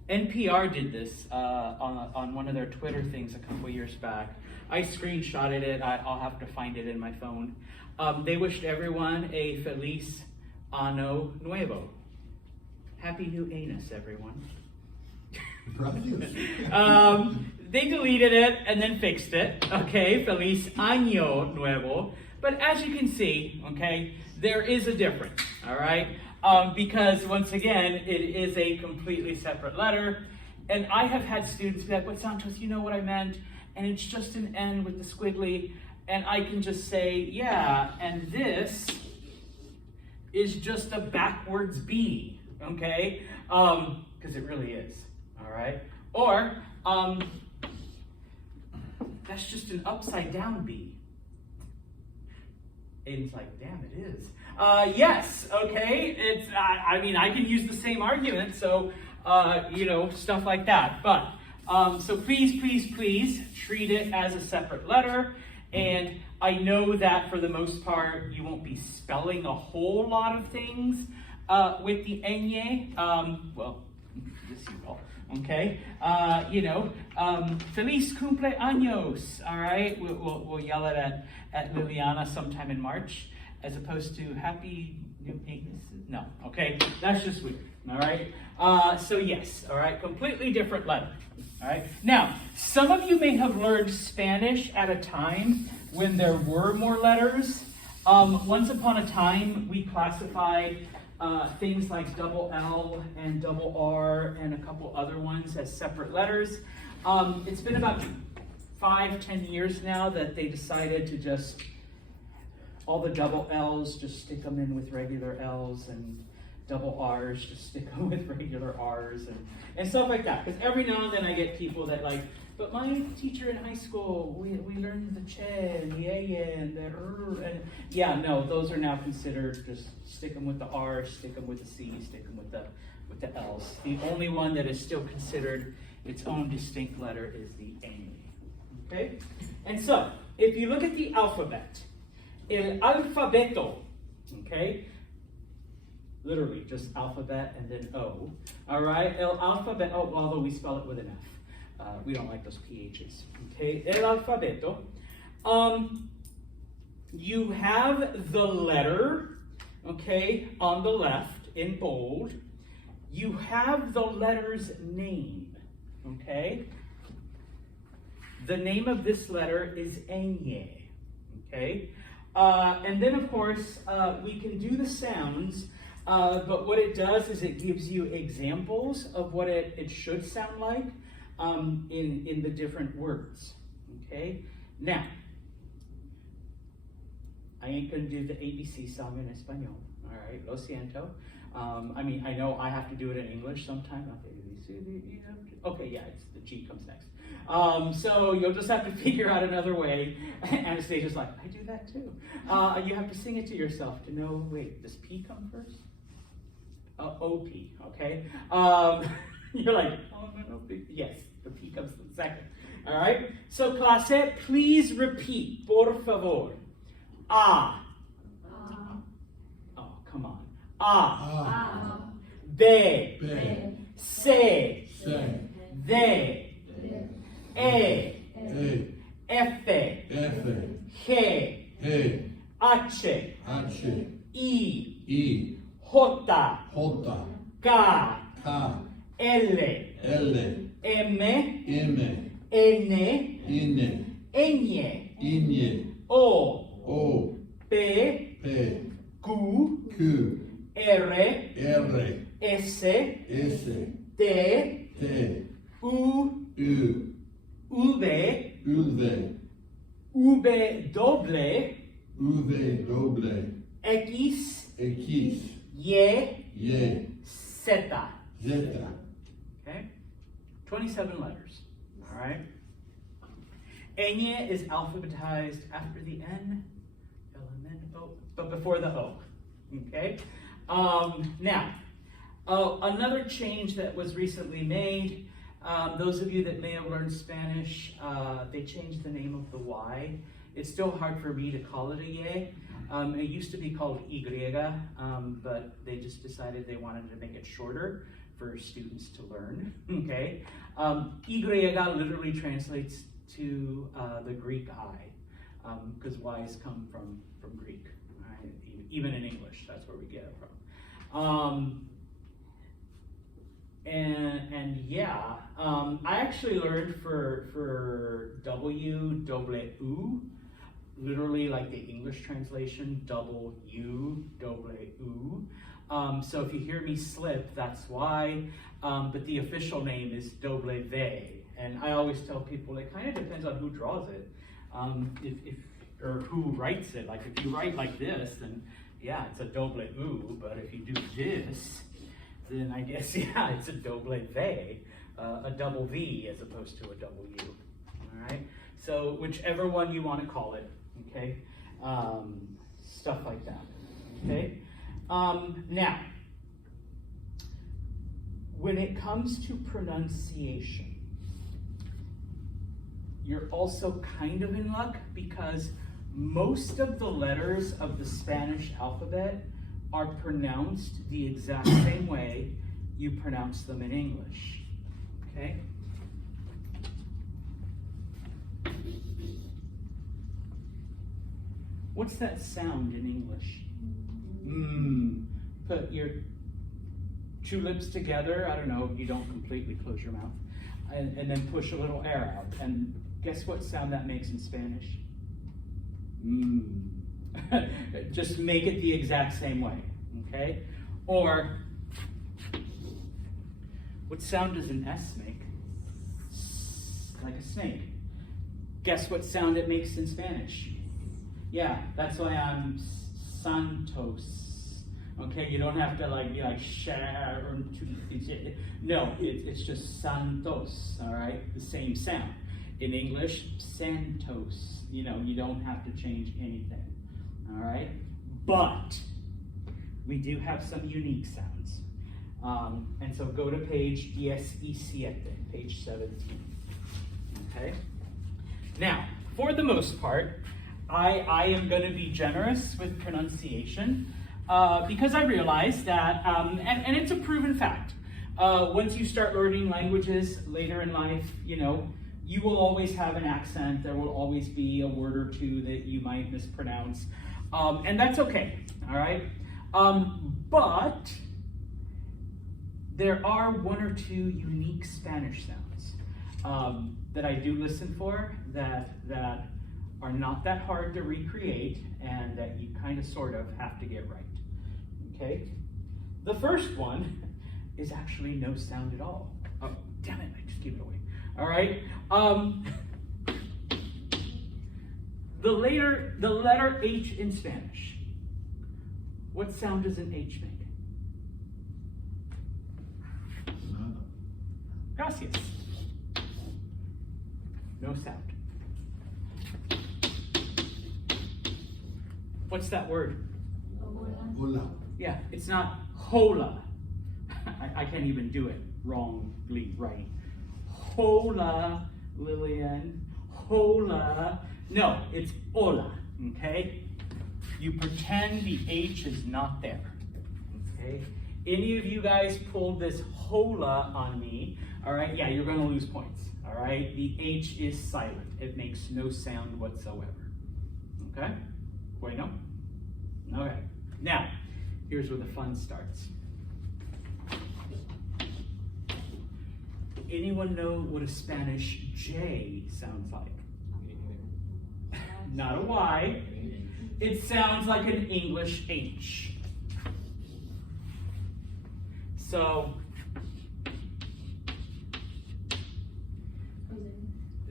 NPR did this on one of their Twitter things a couple years back. I screenshotted it. I'll have to find it in my phone. They wished everyone a Feliz Ano Nuevo. Happy New Anus, everyone. They deleted it and then fixed it. Okay, Feliz Año Nuevo. But as you can see, okay, there is a difference, all right? Because once again, it is a completely separate letter. And I have had students be like, but Santos, you know what I meant? And it's just an N with the squiggly. And I can just say, yeah, and this is just a backwards B, okay? Because it really is, all right? Or, that's just an upside down B. Aiden's like, damn, it is. Yes, okay, it's, I mean, I can use the same argument, so, you know, stuff like that. But So please, please, please treat it as a separate letter. And I know that for the most part, you won't be spelling a whole lot of things with the ñ. Well, yes, you will. Okay, Feliz cumpleaños. All right, we'll yell it at Liliana sometime in March, as opposed to Happy New Year. No, okay, that's just weird. All right, so yes, all right, completely different letter. All right, now some of you may have learned Spanish at a time when there were more letters. Once upon a time, we classified things like double L and double R and a couple other ones as separate letters. It's been about 5-10 years now that they decided to just, all the double L's, just stick them in with regular L's, and double R's, just stick them with regular R's, and stuff like that. Because every now and then I get people that like, but my teacher in high school, we learned the che and the a and the and yeah, no, those are now considered just stick them with the R, stick them with the C, stick them with the L's. The only one that is still considered its own distinct letter is the ñ. Okay, and so if you look at the alphabet, el alfabeto, okay, literally just alphabet and then O. All right, el alfabeto. Oh, although we spell it with an F. We don't like those PHs. Okay, el alfabeto. You have the letter, okay, on the left in bold. You have the letter's name, okay? The name of this letter is ñ, okay? And then, of course, we can do the sounds, but what it does is it gives you examples of what it should sound like. In the different words, okay? Now, I ain't gonna do the ABC song in Espanol, all right? Lo siento. I mean, I know I have to do it in English sometime. Okay, yeah, it's the G comes next. So you'll just have to figure out another way. Anastasia's like, I do that too. You have to sing it to yourself to know, wait, does P come first? OP, okay? You're like, oh, no, yes, the P comes second. All right? So, clase, please repeat, por favor. A. Oh, come on. A. B. C. D. E. F. G. H. I. J. K. L. M. N. Ñ. O. P. Q. R. S. T. U. V. X. Y. Z. Okay? 27 letters. All right? Ñ is alphabetized after the N, but before the O. Okay? Now, another change that was recently made, those of you that may have learned Spanish, they changed the name of the Y. It's still hard for me to call it a Y. It used to be called Y, but they just decided they wanted to make it shorter for students to learn, okay? Y literally translates to the Greek I, because Y's come from Greek, right? Even in English, that's where we get it from. And yeah, I actually learned for W, literally like the English translation, double U, double U. So if you hear me slip, that's why. But the official name is W. And I always tell people it kind of depends on who draws it, or who writes it. Like if you write like this, then yeah, it's a double U. But if you do this, then I guess yeah, it's a double V, a double V as opposed to a double U. All right. So whichever one you want to call it, okay, stuff like that. Okay. Now, when it comes to pronunciation, you're also kind of in luck because most of the letters of the Spanish alphabet are pronounced the exact same way you pronounce them in English. Okay? What's that sound in English? Put your two lips together. I don't know, you don't completely close your mouth. And then push a little air out. And guess what sound that makes in Spanish? Just make it the exact same way, okay? Or, what sound does an S make? Like a snake. Guess what sound it makes in Spanish? Yeah, that's why I'm Santos. Okay, you don't have to be like Sharon. No, it's just Santos. All right, the same sound. In English, Santos. You don't have to change anything. All right, but we do have some unique sounds. And so go to page 17, page 17. Okay. Now, for the most part, I am going to be generous with pronunciation because I realize that, and it's a proven fact, once you start learning languages later in life, you will always have an accent. There will always be a word or two that you might mispronounce, and that's okay, all right? But there are one or two unique Spanish sounds that I do listen for that are not that hard to recreate and that you kind of sort of have to get right, okay? The first one is actually no sound at all. Oh, damn it, I just gave it away. All right, the letter H in Spanish. What sound does an H make? Nada. Gracias. No sound. What's that word? Hola. Yeah, it's not hola. I can't even do it wrongly right. Hola, Lillian. Hola. No, it's hola, okay? You pretend the H is not there, okay? Any of you guys pulled this hola on me, all right? Yeah, you're gonna lose points, all right? The H is silent. It makes no sound whatsoever, okay? Bueno? Okay. Now, here's where the fun starts. Anyone know what a Spanish J sounds like? Not a Y. It sounds like an English H. So,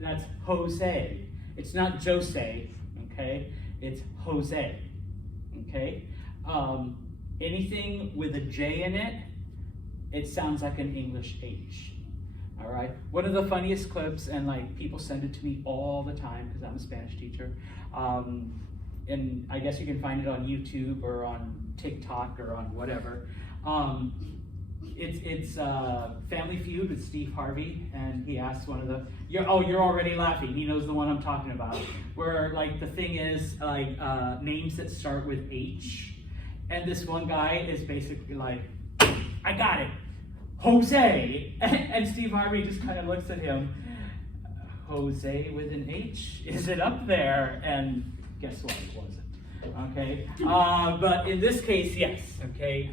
that's Jose. It's not Jose, okay? It's Jose, okay? Anything with a J in it, it sounds like an English H. All right. One of the funniest clips, and people send it to me all the time because I'm a Spanish teacher. And I guess you can find it on YouTube or on TikTok or on whatever. It's Family Feud with Steve Harvey, and he asks one of the. You're already laughing. He knows the one I'm talking about. Where the thing is names that start with H, and this one guy is basically like, I got it. Jose, and Steve Harvey just kind of looks at him. Jose with an H? Is it up there? And guess what? It wasn't. Okay, but in this case, yes. Okay,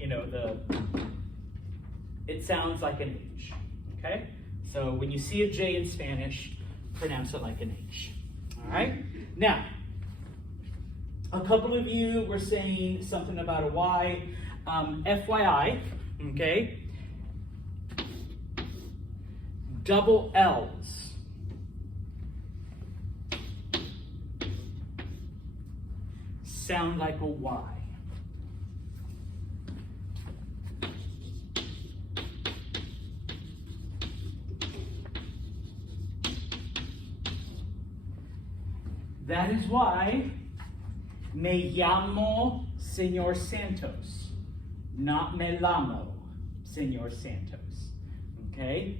it sounds like an H. Okay, so when you see a J in Spanish, pronounce it like an H. All right. Now, a couple of you were saying something about a Y. FYI. Okay. Double L's. Sound like a Y. That is why me llamo Señor Santos, not me llamo Señor Santos. Okay?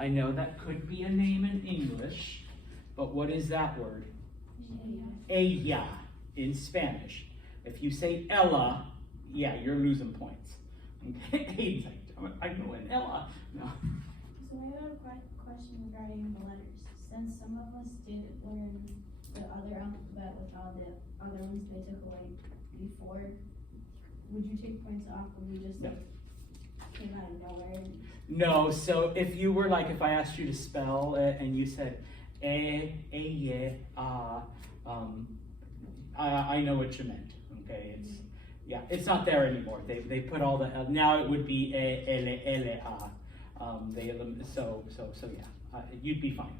I know that could be a name in English, but what is that word? Ella in Spanish. If you say Ella, yeah, you're losing points. Okay, Aiden's like, I know an Ella. No. So I have a question regarding the letters. Since some of us did learn the other alphabet with all the other ones they took away before, would you take points off when we just like came out of nowhere? No, so if you were like, if I asked you to spell it and you said I know what you meant. Okay, it's yeah, it's not there anymore. They put all the now it would be so yeah, you'd be fine.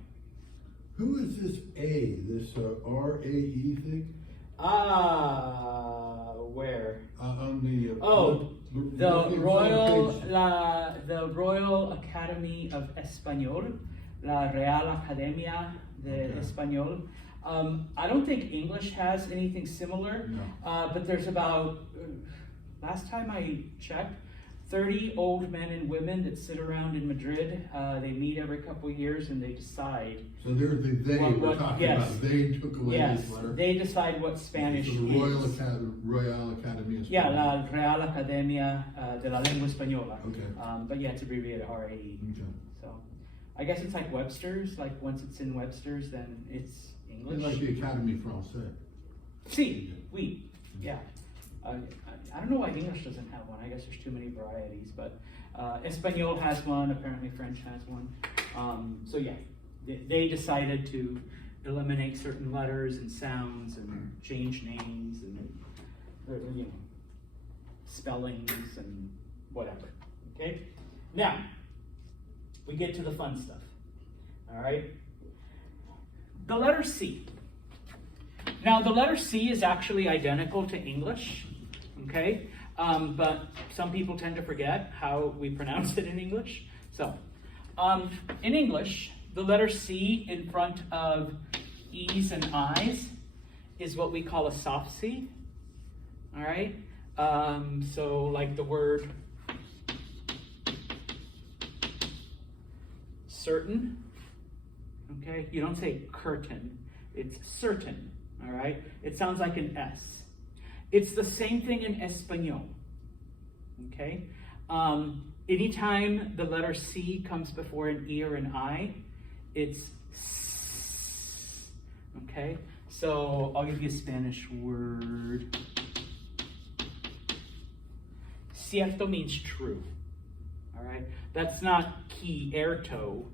Who is this A, this RAE thing? Where? On the. The Royal Academy of Español, la Real Academia de Español. I don't think English has anything similar, No. but there's about, last time I checked, 30 old men and women that sit around in Madrid. They meet every couple of years and they decide. So they're we're talking yes. about, they took away Yes, this letter? they decide what Spanish So the is. Royal Academy of Yeah, Spain. la Real Academia de la Lengua Española. Okay. But yeah, it's abbreviated RAE. Okay. So I guess it's like Webster's, like once it's in Webster's, then it's It's English. like the Academy Française. Si, oui, yeah. I don't know why English doesn't have one. I guess there's too many varieties, but Espanol has one, apparently French has one. So yeah, they decided to eliminate certain letters and sounds and change names and you know, spellings and whatever, okay? Now, we get to the fun stuff, all right? The letter C. Now, the letter C is actually identical to English, okay? But some people tend to forget how we pronounce it in English. So, in English, the letter C in front of E's and I's is what we call a soft C, all right? So, like the word certain, okay? You don't say curtain, it's certain, all right? It sounds like an S. It's the same thing in Espanol, okay? Anytime the letter C comes before an E or an I, it's S, okay? So I'll give you a Spanish word. Cierto means true, all right? That's not cierto,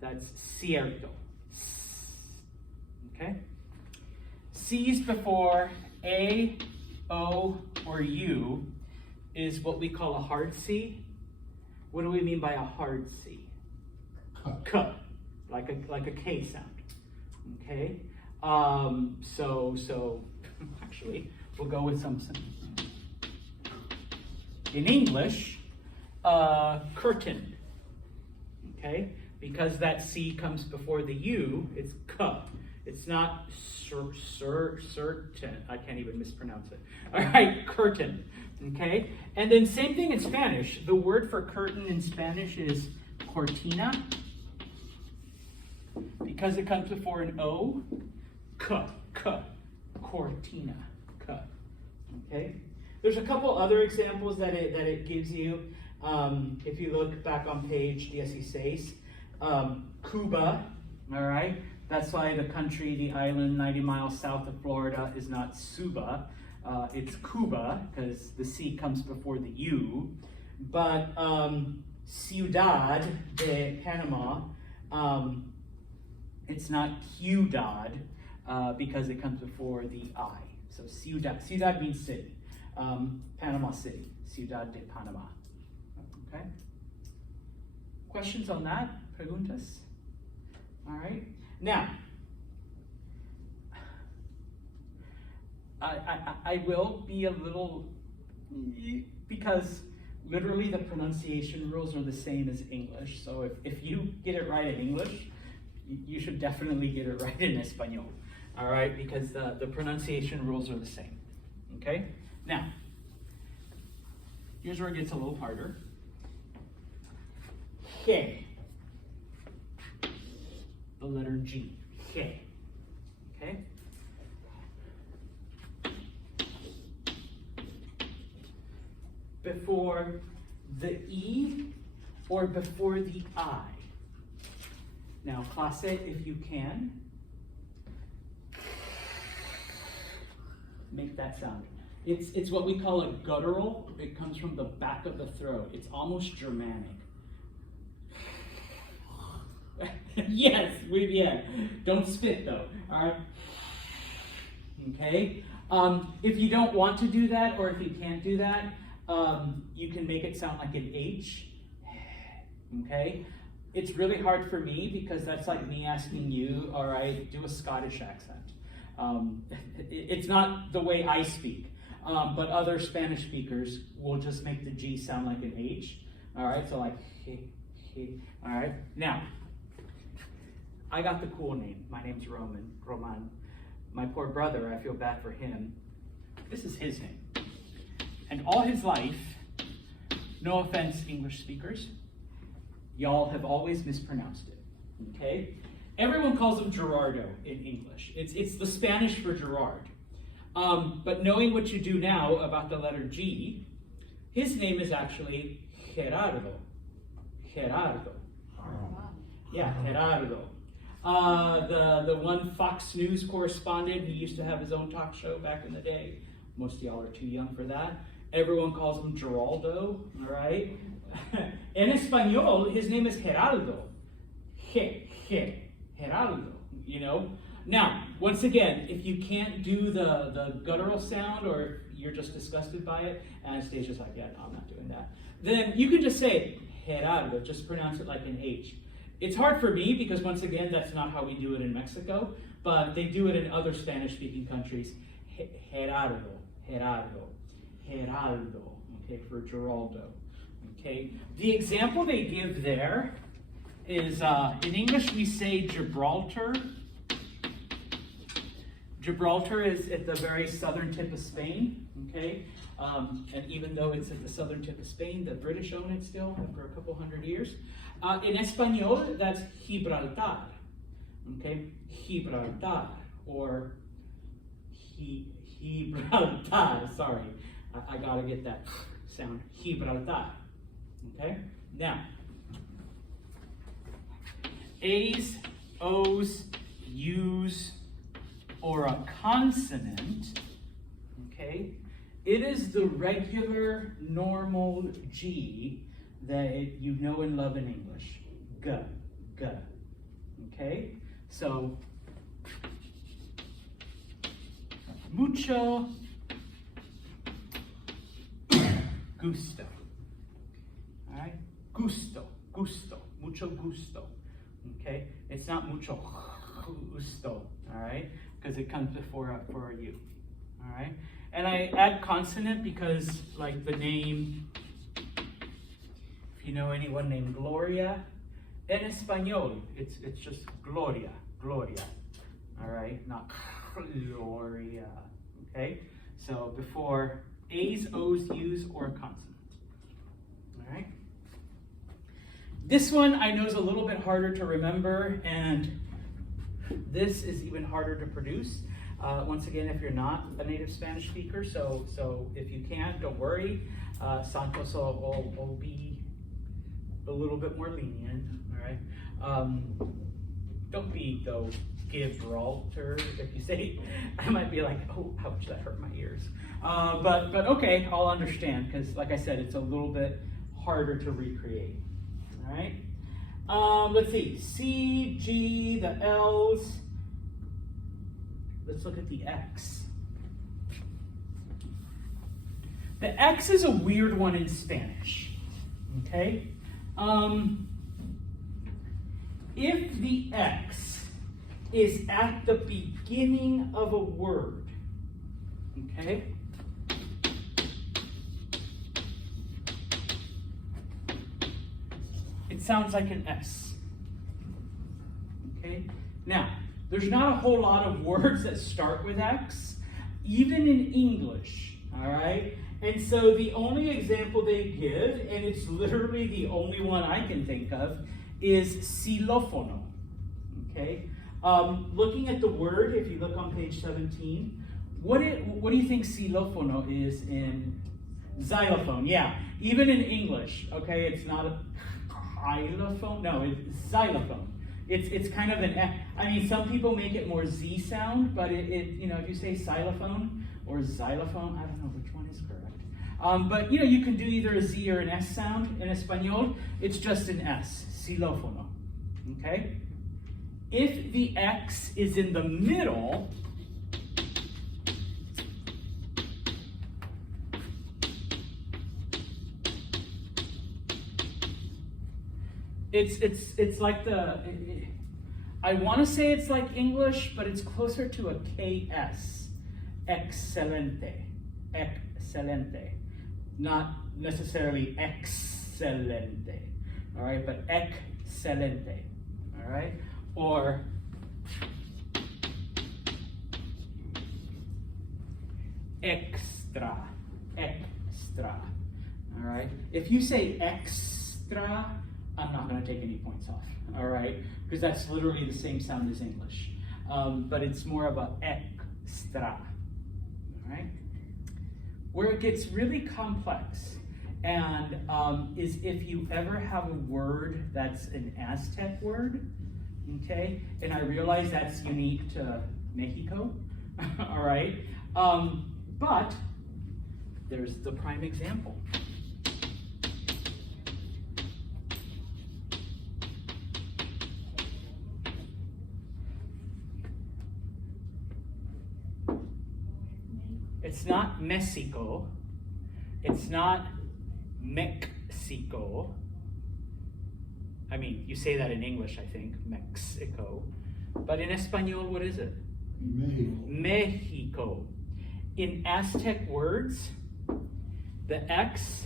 that's cierto, okay? C's before A, O, or U is what we call a hard C. What do we mean by a hard C? K, like a K sound, okay? So actually, we'll go with some. In English, curtain, okay? Because that C comes before the U, it's K. It's not certain. I can't even mispronounce it. All right, curtain, okay? And then same thing in Spanish. The word for curtain in Spanish is cortina. Because it comes before an O, cortina, okay? There's a couple other examples that it gives you. If you look back on page 16, Cuba, all right? That's why the country, the island 90 miles south of Florida is not Suba. It's Cuba, because the C comes before the U. But Ciudad de Panama, it's not Ciudad, because it comes before the I. So Ciudad means city. Panama City, Ciudad de Panama. Okay? Questions on that? Preguntas? All right. Now, I will be a little, because literally the pronunciation rules are the same as English. So if you get it right in English, you should definitely get it right in Espanol. All right, because the pronunciation rules are the same. Okay? Now, here's where it gets a little harder. Que. the letter G, G, okay? Before the E or before the I? Now, clase, if you can, make that sound. It's what we call a guttural. It comes from the back of the throat. It's almost Germanic. Yes, yeah. Don't spit though. All right. Okay. If you don't want to do that, or if you can't do that, you can make it sound like an H. Okay. It's really hard for me because that's like me asking you, all right, do a Scottish accent. It's not the way I speak, but other Spanish speakers will just make the G sound like an H. All right, so like, all right. Now, I got the cool name. My name's Roman. My poor brother, I feel bad for him. This is his name. And all his life, no offense, English speakers, y'all have always mispronounced it, okay? Everyone calls him Gerardo in English. It's the Spanish for Gerard. But knowing what you do now about the letter G, his name is actually Gerardo. Gerardo. Yeah, Gerardo. The one Fox News correspondent, he used to have his own talk show back in the day. Most of y'all are too young for that. Everyone calls him Geraldo, all right? In Espanol, his name is Geraldo. Geraldo, you know? Now, once again, if you can't do the guttural sound, or you're just disgusted by it, Anastasia's like, yeah, no, I'm not doing that, then you can just say Gerardo, just pronounce it like an H. It's hard for me because, once again, that's not how we do it in Mexico, but they do it in other Spanish-speaking countries. Gerardo, Gerardo, Geraldo, okay, for Geraldo, okay? The example they give there is, in English we say Gibraltar. Gibraltar is at the very southern tip of Spain, okay? And even though it's at the southern tip of Spain, the British own it still for a couple hundred years. In Espanol, that's Gibraltar, okay? Gibraltar, or Gibraltar, sorry. I gotta get that sound, Gibraltar, okay? Now, A's, O's, U's, or a consonant, okay? It is the regular, normal G that you know and love in English. G, G, okay? So, mucho gusto, all right? Gusto, mucho gusto, okay? It's not mucho gusto, all right? Because it comes before for a U, all right? And I add consonant because, like the name, if you know anyone named Gloria, in Espanol, it's just Gloria, all right? Not Gloria, okay? So before A's, O's, U's, or a consonant, all right? This one I know is a little bit harder to remember, and this is even harder to produce. Once again, if you're not a native Spanish speaker, so if you can't, don't worry. Santos will be a little bit more lenient, all right? Don't be, though, Gibraltar. If you say, I might be like, oh, ouch, that hurt my ears. But okay, I'll understand, because like I said, it's a little bit harder to recreate, all right? Let's see, C, G, the L's. Let's look at the X. The X is a weird one in Spanish, okay? If the X is at the beginning of a word, okay? It sounds like an S, okay? Now, there's not a whole lot of words that start with X, even in English, all right? And so the only example they give, and it's literally the only one I can think of, is xilófono, Okay? Looking at the word, if you look on page 17, what do you think xylophone is in xylophone? Yeah, even in English, okay, it's not a xylophone, no, it's xylophone. It's kind of I mean, some people make it more Z sound, but you know, if you say xylophone or xylophone, I don't know which one is correct. But you know, you can do either a Z or an S sound. In Espanol, it's just an S, xilófono, okay? If the X is in the middle, it's like I want to say it's like English, but it's closer to a KS. Excelente. Excelente. Not necessarily excelente. All right, but excelente. All right? Or extra. Extra. All right? If you say extra, I'm not going to take any points off, all right? Because that's literally the same sound as English. But it's more of a extra, all right? Where it gets really complex and is if you ever have a word that's an Aztec word, okay? And I realize that's unique to Mexico, all right? But there's the prime example. It's not Mexico. It's not Mexico. I mean, you say that in English, I think, Mexico. But in Espanol, what is it? Mexico. Mexico. In Aztec words, the X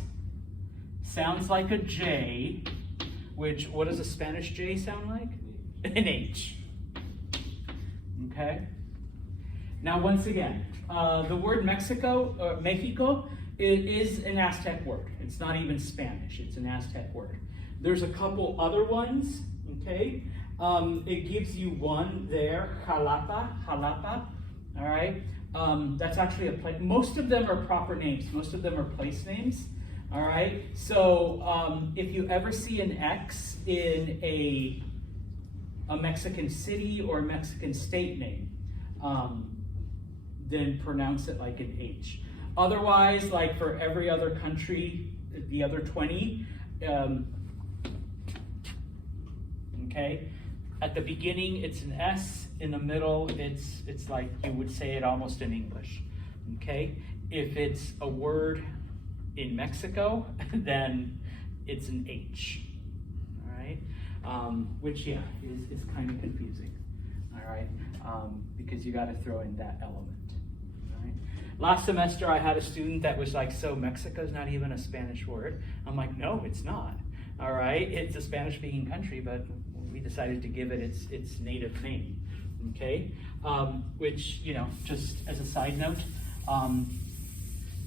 sounds like a J, which, what does a Spanish J sound like? An H. Okay? Now, once again, the word Mexico, or Mexico, is an Aztec word. It's not even Spanish, it's an Aztec word. There's a couple other ones, okay? It gives you one there, Jalapa, Jalapa, all right? That's actually a place. Most of them are proper names. Most of them are place names, all right? So if you ever see an X in a Mexican city or a Mexican state name, then pronounce it like an H. Otherwise, like for every other country, the other 20, okay? At the beginning, it's an S. In the middle, it's like you would say it almost in English, okay? If it's a word in Mexico, then it's an H, all right? Which, yeah, is kind of confusing, all right? Because you got to throw in that element. Last semester, I had a student that was like, so Mexico's not even a Spanish word? I'm like, no, it's not. All right, it's a Spanish-speaking country, but we decided to give it its native name, okay? Which, you know, just as a side note,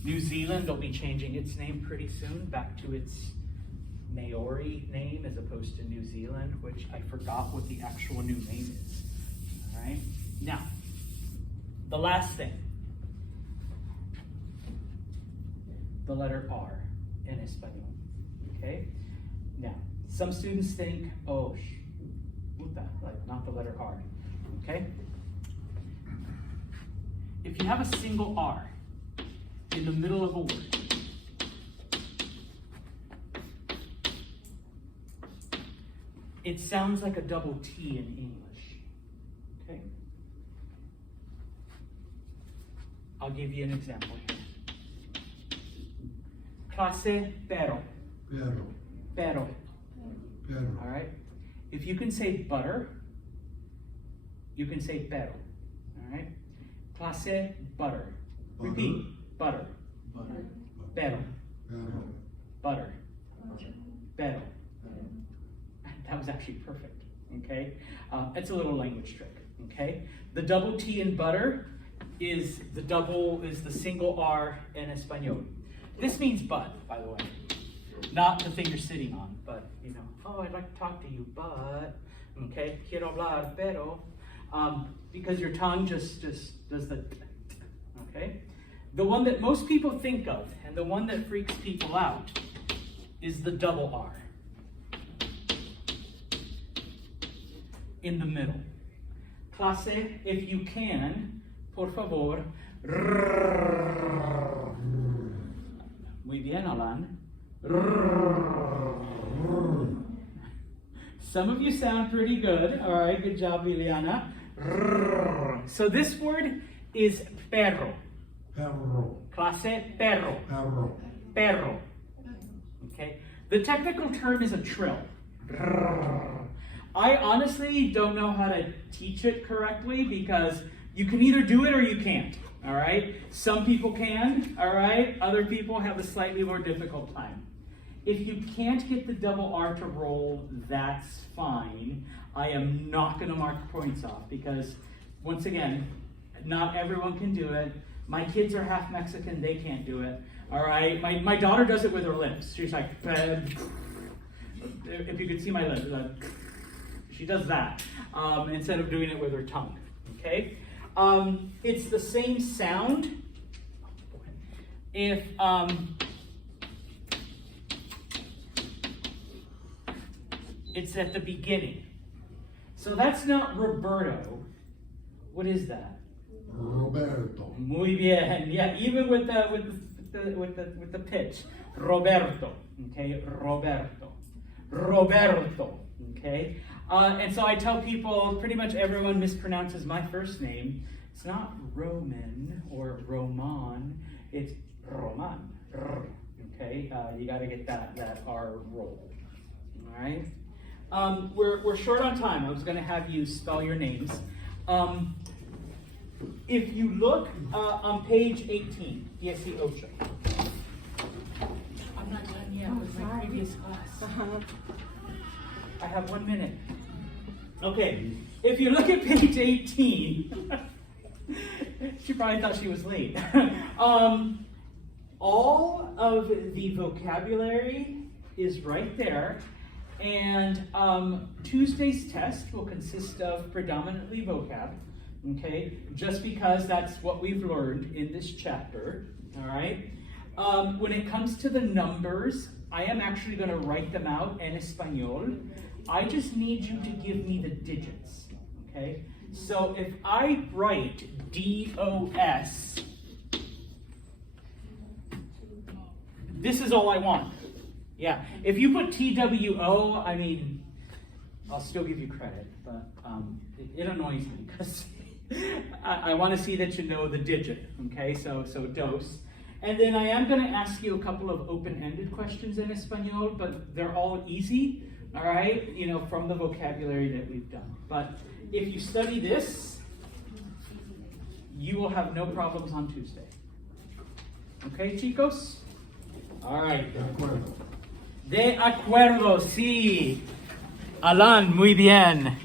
New Zealand will be changing its name pretty soon back to its Maori name as opposed to New Zealand, which I forgot what the actual new name is, all right? Now, the last thing. The letter R in Espanol, okay? Now, some students think, oh, puta, like not the letter R, okay? If you have a single R in the middle of a word, it sounds like a double T in English, okay? I'll give you an example here. Clase pero. Pero. Pero. Pero. All right? If you can say butter, you can say pero. All right? Clase butter. Butter. Repeat. Butter. Butter. Pero. Pero. Butter. Pero. That was actually perfect. Okay? It's a little language trick. Okay? The double T in butter is the single R in Espanol. This means but, by the way. Not the thing you're sitting on, but, you know, oh, I'd like to talk to you, but, Okay, quiero hablar, pero, because your tongue just does the, okay? The one that most people think of, and the one that freaks people out, is the double R. In the middle. Clase, if you can, por favor. Muy bien, Alan. Some of you sound pretty good. All right, good job, Liliana. So this word is perro. Perro, Clase, perro. perro. Perro. Okay. The technical term is a trill. I honestly don't know how to teach it correctly because you can either do it or you can't. All right. Some people can. All right. Other people have a slightly more difficult time. If you can't get the double R to roll, that's fine. I am not going to mark points off because, once again, not everyone can do it. My kids are half Mexican, they can't do it. All right, my daughter does it with her lips. She's like, if you could see my lips, she does that instead of doing it with her tongue. Okay, it's the same sound. If it's at the beginning, so that's not Roberto. What is that? Roberto. Muy bien. Yeah, even with the pitch. Roberto. Okay, Roberto. Roberto. Okay. And so I tell people, pretty much everyone mispronounces my first name. It's not Roman or Roman. It's Roman. Okay. You got to get that R roll. All right. We're short on time. I was going to have you spell your names. If you look on page 18, 18. I'm not done yet with my previous class. I have 1 minute. Okay, if you look at page 18, she probably thought she was late. All of the vocabulary is right there. And Tuesday's test will consist of predominantly vocab. Okay, just because that's what we've learned in this chapter, all right? When it comes to the numbers, I am actually going to write them out in Espanol. I just need you to give me the digits, okay? So if I write DOS, this is all I want. Yeah, if you put TWO, I mean, I'll still give you credit, but it annoys me because I want to see that you know the digit, okay? So dos. And then I am going to ask you a couple of open-ended questions in Espanol, but they're all easy, all right? You know, from the vocabulary that we've done. But if you study this, you will have no problems on Tuesday. Okay, chicos? All right. De acuerdo. De acuerdo, sí. Alan, muy bien.